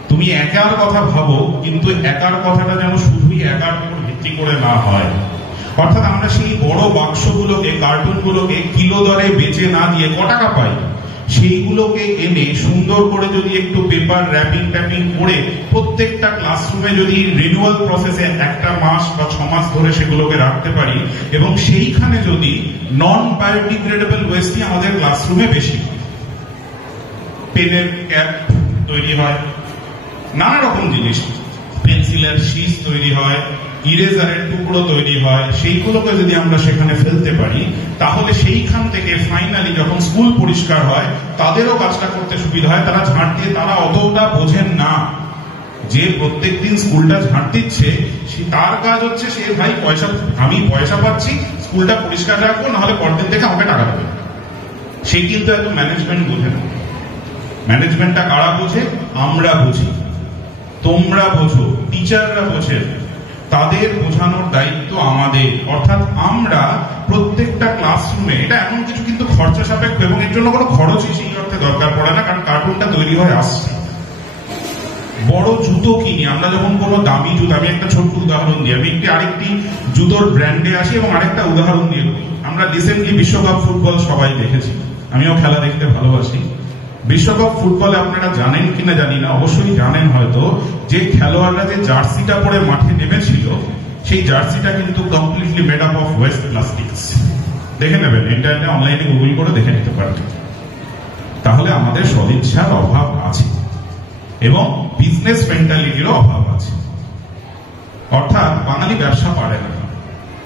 তুমি একার কথা ভাবো, কিন্তু একার কথাটা যেন শুধুই একার উপর ভিত্তি করে না হয়। অর্থাৎ আমরা সেই বড় বাক্সগুলোকে, কার্টুনগুলোকে কিলো দরে বেচে না দিয়ে ক টাকা পাই, সেইগুলোকে এনে সুন্দর করে যদি একটু পেপার র্যাপিং ট্যাপিং করে প্রত্যেকটা ক্লাসরুমে যদি রিনিউয়াল প্রসেসে 1 মাস বা 6 মাস ধরে সেগুলোকে রাখতে পারি, এবং সেইখানে যদি নন বায়োডিগ্রেডেবল ওয়েস্টই আমাদের ক্লাসরুমে বেশি, পেনের ক্যাপ তৈরি হয়, নানা রকম জিনিস, পেন্সিলের শীষ তৈরি হয়, ইরেজারের টুকরো তৈরি হয়, সেইগুলোকে যদি আমরা সেখানে ফেলতে পারি, তাহলে সেইখান থেকে ফাইনালি যখন স্কুল পরিষ্কার হয় তাদেরও কাজটা করতে সুবিধা হয়। তারা ঝাঁট দিয়ে, তারা অতটা বোঝেন না যে প্রত্যেকদিন স্কুলটা ঝাঁট দিচ্ছে, তার কাজ হচ্ছে সে ভাই পয়সা, আমি পয়সা পাচ্ছি, স্কুলটা পরিষ্কার রাখবো, নাহলে পরদিন থেকে আমাকে টাকা দেবে। সে কিন্তু এত ম্যানেজমেন্ট বোঝে না। ম্যানেজমেন্টটা কারা বোঝে? আমরা বুঝি, তোমরা বোঝো, টিচাররা বোঝে, তাদের বোঝানোর দায়িত্ব আমাদের। অর্থাৎ আমরা প্রত্যেকটা ক্লাসরুমে, এটা এমন কিছু কিন্তু খরচা সাপেক্ষ এবং এর জন্য কোনো খরচই সেই অর্থে দরকার পড়ে না, কারণ কার্টুনটা তৈরি হয়ে আসছে। বড় জুতো কিনি আমরা যখন, কোনো দামি জুতো, আমি একটা ছোট্ট উদাহরণ দিই, আমি আরেকটি জুতোর ব্র্যান্ডে আসি এবং আরেকটা উদাহরণ দিয়ে বলি। আমরা রিসেন্টলি বিশ্বকাপ ফুটবল সবাই দেখেছি, আমিও খেলা দেখতে ভালোবাসি। বিশ্বকাপ ফুটবলে আপনারা জানেন কিনা জানি না, অবশ্যই জানেন হয়তো, যে খেলোয়াড়রা যে জার্সিটা পরে মাঠে নেমেছিল, সেই জার্সিটা কিন্তু completely made up of West plastics. দেখে নেবেন, ইন্টারনেটে অনলাইনে গুগল করে দেখে নিতে পারবেন। তাহলে আমাদের সদিচ্ছার অভাব আছে এবং বিজনেস মেন্টালিটিরও অভাব আছে। অর্থাৎ বাঙালি ব্যবসা পারে না।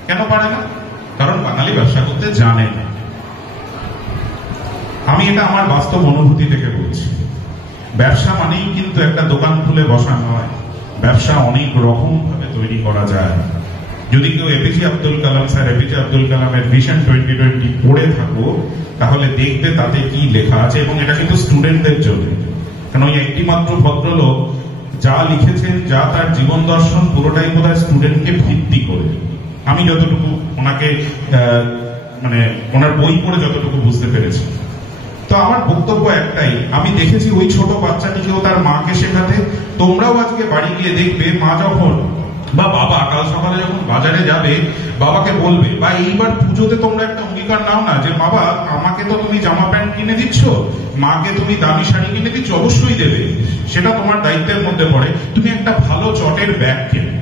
কেন পারে না? কারণ বাঙালি ব্যবসা করতে জানে না। আমি এটা আমার বাস্তব অনুভূতি থেকে বলছি। ব্যবসা মানেই কিন্তু একটা দোকান খুলে বসা নয়, ব্যবসা অনেক রকম ভাবে তৈরি করা যায়। যদি কেউ APJ Abdul Kalam sir, APJ Abdul কালামের ভিশন 2020 পড়ে থাকো, তাহলে দেখবে তাতে কি লেখা আছে, এবং এটা কিন্তু স্টুডেন্টদের জন্য। কারণ ওই একটি মাত্র ভদ্রলোক যা লিখেছেন, যা তার জীবন দর্শন, পুরোটাই বোধহয় স্টুডেন্টকে ভিত্তি করে। আমি যতটুকু ওনাকে মানে ওনার বই পড়ে যতটুকু বুঝতে পেরেছি। তো আমার বক্তব্য একটাই, আমি দেখেছি ওই ছোট বাচ্চাটিকেও তার মাকে শেখাতে। তোমরাও আজকে বাড়ি গিয়ে দেখবে, মা যখন বা বাবা কাল সকালে যখন বাজারে যাবে বাবাকে বলবে, বা এইবার পুজোতে তোমরা একটা অঙ্গীকার নাও না যে বাবা আমাকে তো তুমি জামা প্যান্ট কিনে দিচ্ছ, মাকে তুমি দামি শাড়ি কিনে দিচ্ছ, অবশ্যই দেবে, সেটা তোমার দায়িত্বের মধ্যে পড়ে। তুমি একটা ভালো চটের ব্যাগ কেনো,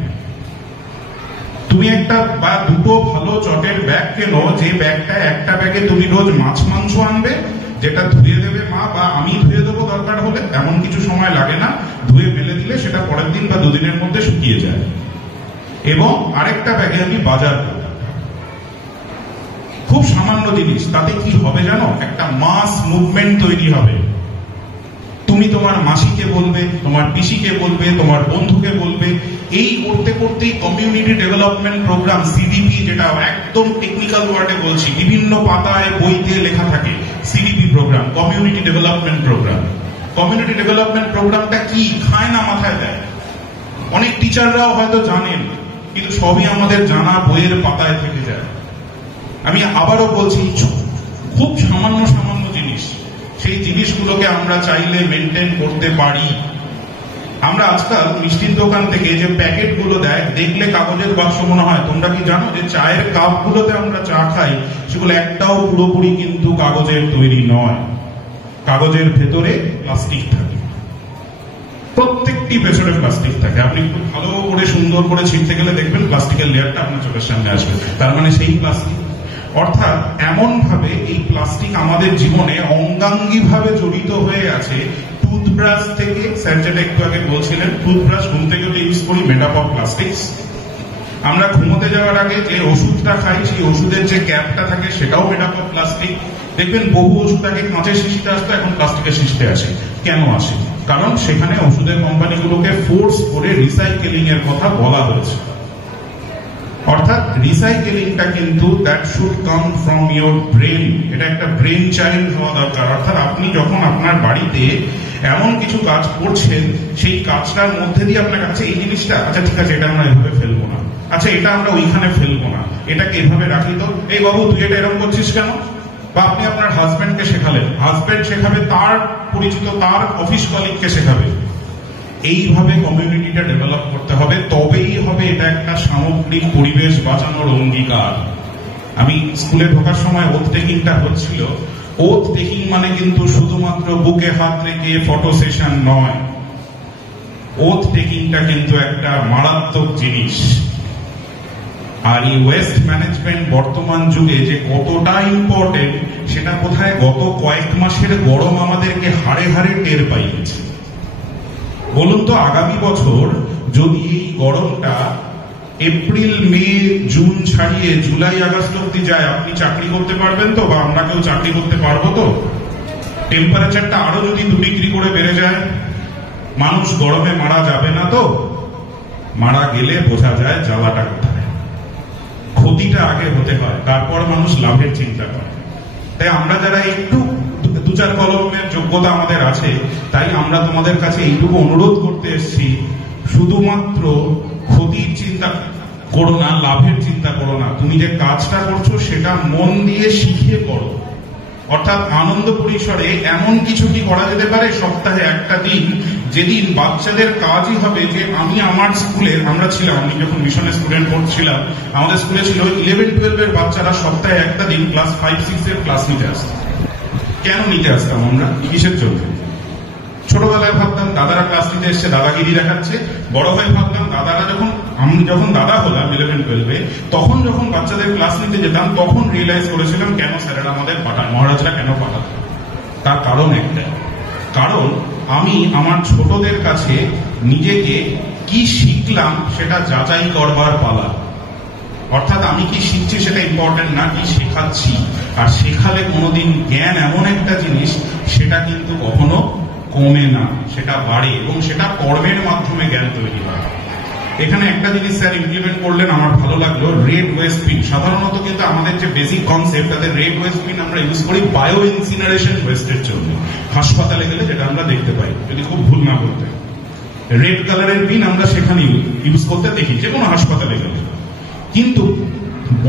তুমি একটা বা দুটো ভালো চটের ব্যাগ কেনো, যে ব্যাগটা একটা ব্যাগে তুমি রোজ মাছ মাংস আনবে, যেটা ধুয়ে দেবে মা বা আমি ধুয়ে দেবো দরকার হলে, এমন কিছু সময় লাগে না, ধুয়ে মেলে দিলে সেটা পরের দিন বা দুদিনের মধ্যে শুকিয়ে যায়। এবং আরেকটা ব্যাগে আমি বাজার করব, খুব সামান্য জিনিস, তাতে কি হবে জানো, একটা মাস মুভমেন্ট তৈরি হবে। তুমি তোমার মাসিকে বলবে, তোমার পিসিকে বলবে, তোমার বন্ধুকে বলবে, এই করতে করতেই কমিউনিটি ডেভেলপমেন্ট প্রোগ্রাম সিডিপি, যেটা একদম টেকনিক্যাল ওয়ার্ডে বলছি, বিভিন্ন পাতায় বইতে লেখা থাকে CDP program, community development program. Community development প্রোগ্রামটা কি খায় না মাথায় দেয়, অনেক টিচাররাও হয়তো জানেন, কিন্তু সবই আমাদের জানা বইয়ের পাতায় থেকে যায়। আমি আবারও বলছি, খুব সামান্য সামান্য জিনিস, সেই জিনিসগুলোকে আমরা চাইলে মেনটেন করতে পারি। আমরা আজকাল মিষ্টির দোকান থেকে যে প্যাকেট গুলো দেয়, দেখলে কাগজের বাক্স মনে হয়। তোমরা কি জানো যে চায়ের কাপ গুলোতে আমরা চা খাই, সেগুলো একটাও পুরোপুরি কিন্তু কাগজের তৈরি নয়, কাগজের ভেতরে প্লাস্টিক থাকে, প্রত্যেকটি পেছনে প্লাস্টিক থাকে। আপনি একটু ভালো করে সুন্দর করে ছিঁড়তে গেলে দেখবেন প্লাস্টিকের লেয়ারটা আপনার চোখের সামনে আসবে, তার মানে সেই প্লাস্টিক। অর্থাৎ এমন ভাবে এই প্লাস্টিক আমাদের জীবনে অঙ্গাঙ্গী ভাবে জড়িত হয়ে আছে। টুথব্রাশ থেকে, স্যার যেটা একটু আগে বলছিলেন, টুথব্রাশ ঘুম থেকে ইউজ করি, মেড আপ অফ প্লাস্টিক্স। আমরা ঘুমোতে যাওয়ার আগে যে ওষুধটা খাই, সেই ওষুধের যে ক্যাপটা থাকে সেটাও মেড আপ অফ প্লাস্টিক। দেখবেন বহু ওষুধ আগে কাঁচের শিশিতে আসতো, এখন প্লাস্টিকের শিশিতে আসে। কেন আসে? কারণ সেখানে ওষুধের কোম্পানিগুলোকে ফোর্স করে রিসাইকেলিং এর কথা বলা হয়েছে। অর্থাৎ রিসাইকেলিংটা কিন্তু that should come from your brain, এটা একটা ব্রেন চাইল্ড হওয়া দরকার। অর্থাৎ আপনি যখন আপনার বাড়িতে এমন কিছু কাজ করছেন, সেই কাজটার মধ্যে দিয়ে আপনার কাছে এই জিনিসটা, আচ্ছা ঠিক আছে এটা আমরা এভাবে ফেলবো না, আচ্ছা এটা আমরা ওইখানে ফেলবো না, এটাকে এভাবে রাখি তো, এই বাবু তুই এটা এরকম করছিস কেন? বা আপনি আপনার হাজব্যান্ডকে শেখালেন, হাজব্যান্ড শেখাবে তার পরিচিত, তার অফিস কলিগকে শেখাবে। এইভাবে কমিউনিটিটা ডেভেলপ করতে হবে, তবেই হবে এটা একটা সামগ্রিক পরিবেশ বাঁচানোর অঙ্গীকার। আমি স্কুলে ঢোকার সময় ওথ টেকিংটা হচ্ছিল। ওথ টেকিং মানে কিন্তু শুধুমাত্র বুকে হাত রেখে ফটো সেশন নয়, ওথ টেকিংটা কিন্তু একটা মারাত্মক জিনিস। আর এই ওয়েস্ট ম্যানেজমেন্ট বর্তমান যুগে যে কতটা ইম্পর্টেন্ট, সেটা কোথায় গত কয়েক মাসের গরম আমাদেরকে হাড়ে হাড়ে টের পাইয়েছে। বলুন তো, আগামী বছর যদি এই গরমটা এপ্রিল, মে, জুন ছাড়িয়ে জুলাই, আগস্ট অব্দি যায়, আপনি চাকরি করতে পারবেন তো? বা আমরা কেউ চাকরি করতে পারবো তো? টেম্পারেচারটা আরো যদি 2 ডিগ্রি করে বেড়ে যায়, মানুষ গরমে মারা যাবে না তো? মারা গেলে বোঝা যায় জ্বালাটা কোথায়। ক্ষতিটা আগে হতে হয়, তারপর মানুষ লাভের চিন্তা করে। তাই আমরা যারা একটু 2-4 কলমের যোগ্যতা আমাদের আছে, তাই আমরা তোমাদের কাছে এইটুকু অনুরোধ করতে এসেছি, শুধুমাত্র ক্ষতির চিন্তা করো না, লাভের চিন্তা করো না। তুমি যে কাজটা করছো সেটা মন দিয়ে শিখে করো। অর্থাৎ আনন্দ পরিসরে এমন কিছু কি করা যেতে পারে, সপ্তাহে একটা দিন, যেদিন বাচ্চাদের কাজই হবে যে আমি আমার স্কুলের, আমরা ছিলাম, আমি যখন মিশনের স্টুডেন্ট পড়ছিলাম, আমাদের স্কুলে ছিল 11-12 এর বাচ্চারা সপ্তাহে একটা দিন ক্লাস 5-6 এর ক্লাস নিতে আসতো। কেন নিতে আসতাম আমরা? কিসের জন্য? ছোটবেলায় ভাবতাম দাদারা ক্লাস নিতে এসছে, দাদাগিরি দেখাচ্ছে। বড় হয়ে ভাবতাম দাদারা আমি যখন দাদা হলাম 11-12-এ, তখন যখন বাচ্চাদের ক্লাস নিতে যেতাম, তখন রিয়েলাইজ করেছিলাম কেন স্যারেরা আমাদের পাঠান, মহারাজরা কেন পাঠান। তার কারণ একটাই, কারণ আমি আমার ছোটদের কাছে নিজেকে কি শিখলাম সেটা যাচাই করবার পালা। অর্থাৎ আমি কি শিখছি সেটা ইম্পর্টেন্ট না, কি শেখাচ্ছি। আর শেখালে কোনোদিন জ্ঞান এমন একটা জিনিস, সেটা কিন্তু কখনো কমে না, সেটা বাড়ে, এবং সেটা কর্মের মাধ্যমে জ্ঞান তৈরি হয়। এখানে একটা জিনিস স্যার ইমপ্লিমেন্ট করলেন, আমার ভালো লাগলো, রেড ওয়েস্ট বিন। সাধারণত কিন্তু আমাদের যে বেসিক কনসেপ্ট, তাদের রেড ওয়েস্ট বিন আমরা ইউজ করি বায়ো ইনসিনারেশন ওয়েস্টের জন্য। হাসপাতালে গেলে যেটা আমরা দেখতে পাই, যদি খুব ভুল না করতে, রেড কালারের বিন আমরা সেখানে ইউজ করতে দেখি, যে কোনো হাসপাতালে গেলে। কিন্তু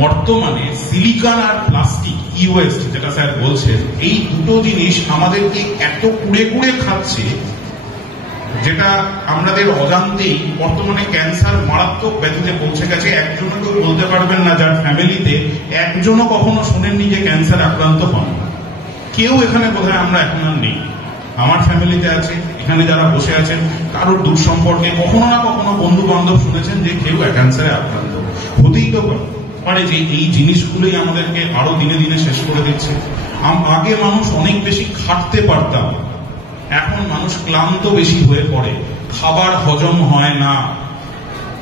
বর্তমানে সিলিকন আর প্লাস্টিক, ই ওয়েস্ট যেটা স্যার বলছেন, এই দুটো জিনিস আমাদেরকে এত কুড়ে কুড়ে খাচ্ছে, যেটা আমাদের অজান্তেই বর্তমানে ক্যান্সার মারাত্মক ব্যাধিতে পৌঁছে গেছে। একজনও কেউ বলতে পারবেন না যার ফ্যামিলিতে একজনও কখনো শোনেননি যে ক্যান্সার আক্রান্ত হন। কেউ এখানে বোধহয় আমরা এখন আর নেই। আমার ফ্যামিলিতে আছে, এখানে যারা বসে আছেন কারোর দূর সম্পর্কে কখনো না কখনো বন্ধু বান্ধব শুনেছেন যে কেউ ক্যান্সারে আক্রান্ত। হতেই তো পারে যে এই জিনিসগুলোই আমাদেরকে আরো দিনে দিনে শেষ করে দিচ্ছে। আগে মানুষ অনেক বেশি খাটতে পারতাম, এখন মানুষ ক্লান্ত বেশি হয়ে পড়ে, খাবার হজম হয় না,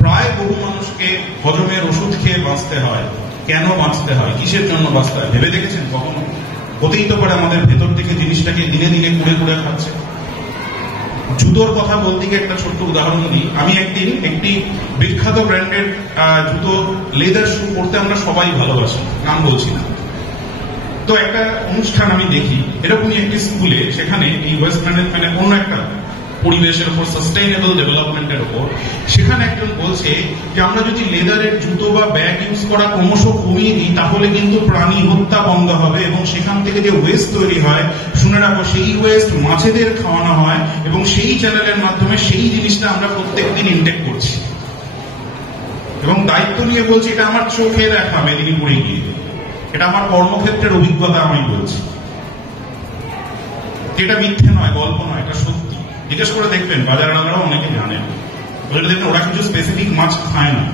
প্রায় বহু মানুষকে হজমের ওষুধ খেয়ে বাঁচতে হয়। কেন বাঁচতে হয়, কিসের জন্য বাঁচতে হয় ভেবে দেখেছেন কখনো? হতেই তো পারে আমাদের ভেতর থেকে জিনিসটাকে দিনে দিনে কুড়ে কুড়ে খাচ্ছে। জুতোর কথা বলতে গিয়ে একটা ছোট্ট উদাহরণ দিই। আমি একদিন একটি বিখ্যাত ব্র্যান্ডের জুতো লেদার শু পরতে আমরা সবাই ভালোবাসি, নাম বলছি না। তো একটা অনুষ্ঠান আমি দেখি এরকমই একটি স্কুলে, সেখানে এই ওয়েস্ট ম্যানেজমেন্টের অন্য একটা পরিবেশের উপর, সাস্টেইনেবল ডেভেলপমেন্টের উপর, সেখানে একজন বলছে যে আমরা যদি লেদারের জুতো বা ব্যাগ ইউজ করা ক্রমশ কমিয়ে দিই তাহলে কিন্তু প্রাণী হত্যা বন্ধ হবে, এবং সেখান থেকে যে ওয়েস্ট তৈরি হয়, শুনে রাখো, সেই ওয়েস্ট মাছেদের খাওয়ানো হয় এবং সেই চ্যানেলের মাধ্যমে সেই জিনিসটা আমরা প্রত্যেকদিন ইনটেক করছি। এবং দায়িত্ব নিয়ে বলছি, এটা আমার চোখে দেখা মেদিনীপুরে গিয়ে, এটা আমার কর্মক্ষেত্রের অভিজ্ঞতা আমি বলছি, এটা মিথ্যে নয়, গল্প নয়, এটা সত্যি। জিজ্ঞেস করে দেখবেন, বাজারওয়ালারাও অনেকে জানেন। দেখবেন ওরা কিছু স্পেসিফিক মাছ খায় না,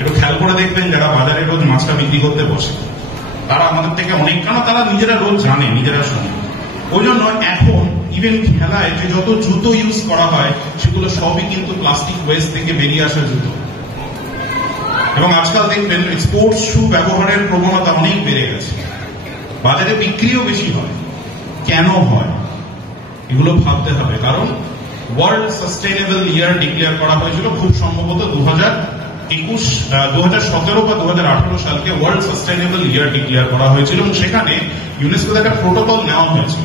একটু খেয়াল করে দেখবেন যারা বাজারে রোজ মাছটা বিক্রি করতে বসে তারা আমাদের থেকে অনেক, কারণ তারা নিজেরা রোজ জানে, নিজেরা শোনে। ওই জন্য এখন ইভেন খেলায় যে যত জুতো ইউজ করা হয় সেগুলো সবই কিন্তু প্লাস্টিক ওয়েস্ট থেকে বেরিয়ে আসা জুতো। এবং আজকাল দেখবেন স্পোর্টস শু ব্যবহারের প্রবণতা অনেক বেড়ে গেছে, বাজারে বিক্রিও বেশি হয়। কেন হয় এগুলো ভাবতে হবে, কারণ ওয়ার্ল্ড সাস্টেইনেবল ইয়ার ডিক্লেয়ার করা হয়েছিল খুব সম্ভবত 2017 বা 2018 সালকে ওয়ার্ল্ড সাস্টেইনেবল ইয়ার ডিক্লেয়ার করা হয়েছিল, এবং সেখানে ইউনেস্কো একটা প্রোটোকল নেওয়া হয়েছিল।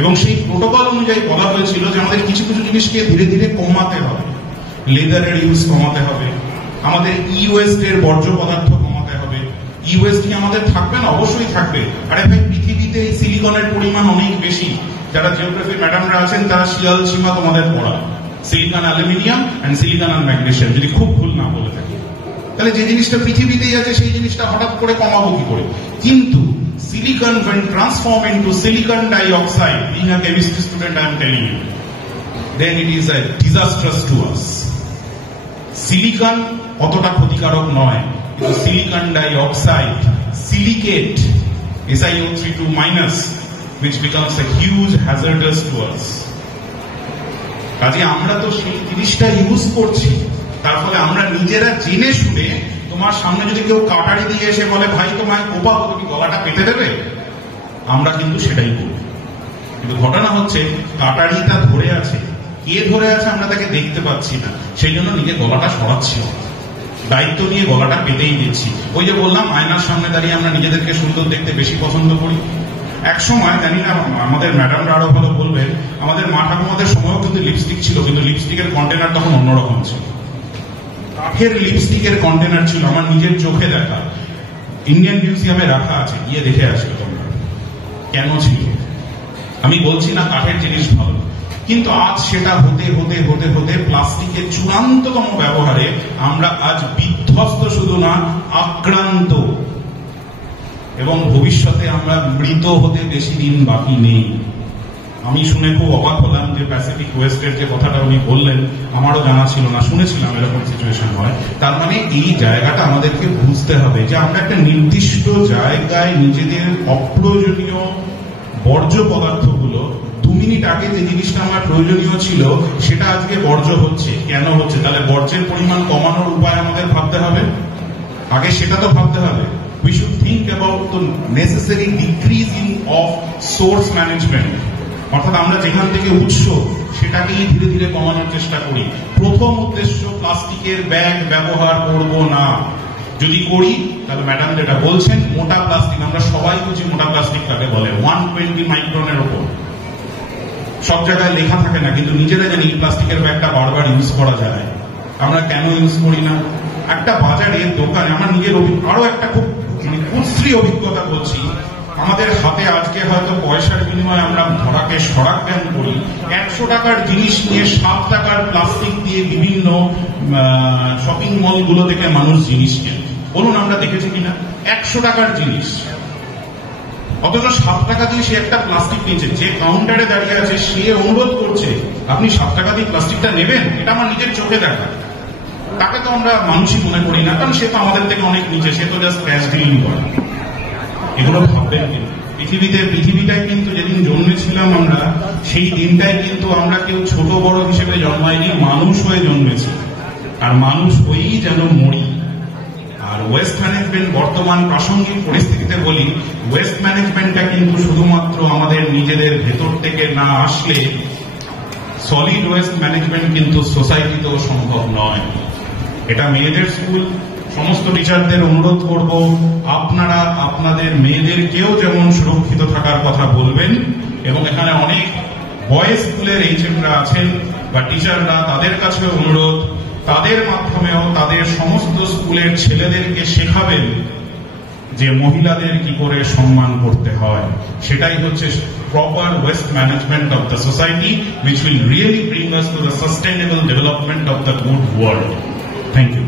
এবং সেই প্রোটোকল অনুযায়ী বলা হয়েছিল যে আমাদের কিছু কিছু জিনিসকে ধীরে ধীরে কমাতে হবে। লেদারের ইউজ কমাতে হবে, আমাদের ই ওয়েস্ট এর বর্জ্য পদার্থ কমাতে হবে। ই ওয়েস্ট কি আমাদের থাকবে না? অবশ্যই থাকবে। আরে ভাই, পৃথিবীতে এই সিলিকনের পরিমাণ অনেক বেশি। যারা জিওগ্রাফি ম্যাডামরা আছেন তারা শিয়াল সীমা তোমাদের পড়া, silicon aluminium and silicon and magnesium, যদি খুব ভুল না বলে থাকি। তাহলে যে জিনিসটা পৃথিবীতেই আছে সেই জিনিসটা হঠাৎ করে কমাবো কি করে? কিন্তু silicon when transformed into silicon dioxide, being a chemistry student I am telling you, then it is a disastrous to us. Silicon অতটা ক্ষতিকারক নয়, কিন্তু silicon dioxide, silicate, SiO2-, which becomes a huge hazardous to us. কাজে আমরা তো সেই জিনিসটা use করছি, তার ফলে আমরা নিজেরা জেনে শুনে, তোমার সামনে যদি কেউ কাটারি দিয়ে এসে বলে ভাই তোমায় কোপাবো, তুমি গলাটা কেটে দেবে, আমরা কিন্তু সেটাই করব। কিন্তু ঘটনা হচ্ছে কাটারিটা ধরে আছে, কে ধরে আছে আমরা তাকে দেখতে পাচ্ছি না, সেই জন্য নিজের গলাটা সরাচ্ছি, দায়িত্ব নিয়ে গলাটা কেটেই দিচ্ছি। ওই যে বললাম, আয়নার সামনে দাঁড়িয়ে আমরা নিজেদেরকে সুন্দর দেখতে বেশি পছন্দ করি। এক সময় জানি না, আমাদের ম্যাডামরা আরো ভালো বলবেন, আমাদের মা ঠাকুমাদের সময়ও কিন্তু লিপস্টিক ছিল, কিন্তু লিপস্টিকের কন্টেনার তখন অন্যরকম ছিল, কাঠের লিপস্টিকের কন্টেনার ছিল। আমার নিজের চোখে দেখা, ইন্ডিয়ান মিউজিয়ামে রাখা আছে, গিয়ে দেখে আসবে তোমরা কেন ছিল। আমি বলছি না কাঠের জিনিস ভালো, কিন্তু আজ সেটা হতে হতে হতে হতে প্লাস্টিকের চূড়ান্ততম ব্যবহারে আমরা আজ বিধ্বস্ত শুধু না, আক্রান্ত, এবং ভবিষ্যতে আমরা মৃত হতে বেশি দিন বাকি নেই। আমি শুনে খুব অবাক হলাম যে প্যাসিফিক ওয়েস্টের যে কথাটা উনি বললেন, আমারও জানা ছিল না, শুনেছিলাম এরকম সিচুয়েশন হয়। তার মানে এই জায়গাটা আমাদেরকে বুঝতে হবে যে আমরা একটা নির্দিষ্ট জায়গায় নিজেদের অপ্রয়োজনীয় বর্জ্য পদার্থগুলো, 2 মিনিট আগে যে জিনিসটা আমার প্রয়োজনীয় ছিল সেটা আজকে বর্জ্য হচ্ছে। কেন হচ্ছে? তাহলে বর্জ্যের পরিমাণ কমানোর উপায় আমাদের ভাবতে হবে, আগে সেটা তো ভাবতে হবে। We should think about the necessary decreasing of source management, অর্থাৎ আমরা যেখান থেকে উৎস সেটাকেই ধীরে ধীরে কমানোর চেষ্টা করি। প্রথম উদ্দেশ্য, প্লাস্টিকের ব্যাগ ব্যবহার করব না। যদি করি তাহলে ম্যাডাম যেটা বলছেন, মোটা প্লাস্টিক, আমরা সবাই বুঝি মোটা প্লাস্টিক কাকে বলে, 120 মাইক্রনের উপর। সব জায়গায় লেখা থাকে না, কিন্তু নিজেরা জানি প্লাস্টিকের ব্যাগটা বারবার ইউজ করা যায়। আমরা কেন ইউজ করি না? একটা বাজারের দোকানে, আমার নিজের আরো একটা খুব কুশ্রী অভিজ্ঞতা বলছি, আমাদের হাতে আজকে হয়তো পয়সার বিনিময়ে আমরা ধরাকে সরাক জ্ঞান করি, 100 টাকার জিনিস নিয়ে 7 টাকার প্লাস্টিক দিয়ে বিভিন্ন শপিং মল গুলো থেকে মানুষ জিনিস কেনে। বলুন আমরা দেখেছি কিনা? 100 টাকার জিনিস, অথচ 7 টাকা দিয়ে সে একটা প্লাস্টিক নিয়েছে। যে কাউন্টারে দাঁড়িয়ে আছে সে অনুরোধ করছে আপনি 7 টাকা দিয়ে প্লাস্টিকটা নেবেন, এটা আমার নিজের চোখে দেখা। তাকে তো আমরা মানুষই মনে করি না, কারণ সে তো আমাদের থেকে অনেক নিচে, সে তো জাস্ট ক্যাশ ডিলিং করে। এগুলো ভাববেন কিন্তু পৃথিবীটাই কিন্তু যেদিন জন্মেছিলাম আমরা, সেই দিনটাই কিন্তু আমরা কেউ ছোট বড় হিসেবে জন্মাইনি, মানুষ হয়ে জন্মেছি, আর মানুষ হয়েই যেন মরি। আর ওয়েস্ট ম্যানেজমেন্ট বর্তমান প্রাসঙ্গিক পরিস্থিতিতে বলি, ওয়েস্ট ম্যানেজমেন্টটা কিন্তু শুধুমাত্র আমাদের নিজেদের ভেতর থেকে না আসলে সলিড ওয়েস্ট ম্যানেজমেন্ট কিন্তু সোসাইটিতেও সম্ভব নয়। এটা মেয়েদের স্কুল, সমস্ত টিচারদের অনুরোধ করব আপনারা আপনাদের মেয়েদেরকেও যেমন সুরক্ষিত থাকার কথা বলবেন, এবং এখানে অনেক বয়েজ স্কুলের এইচএমরা আছেন বা টিচাররা, তাদের কাছে অনুরোধ তাদের মাধ্যমেও তাদের সমস্ত স্কুলের ছেলেদেরকে শেখাবেন যে মহিলাদের কি করে সম্মান করতে হয়। সেটাই হচ্ছে proper waste management of the society, which will really bring us to the sustainable development of the good world. Thank you.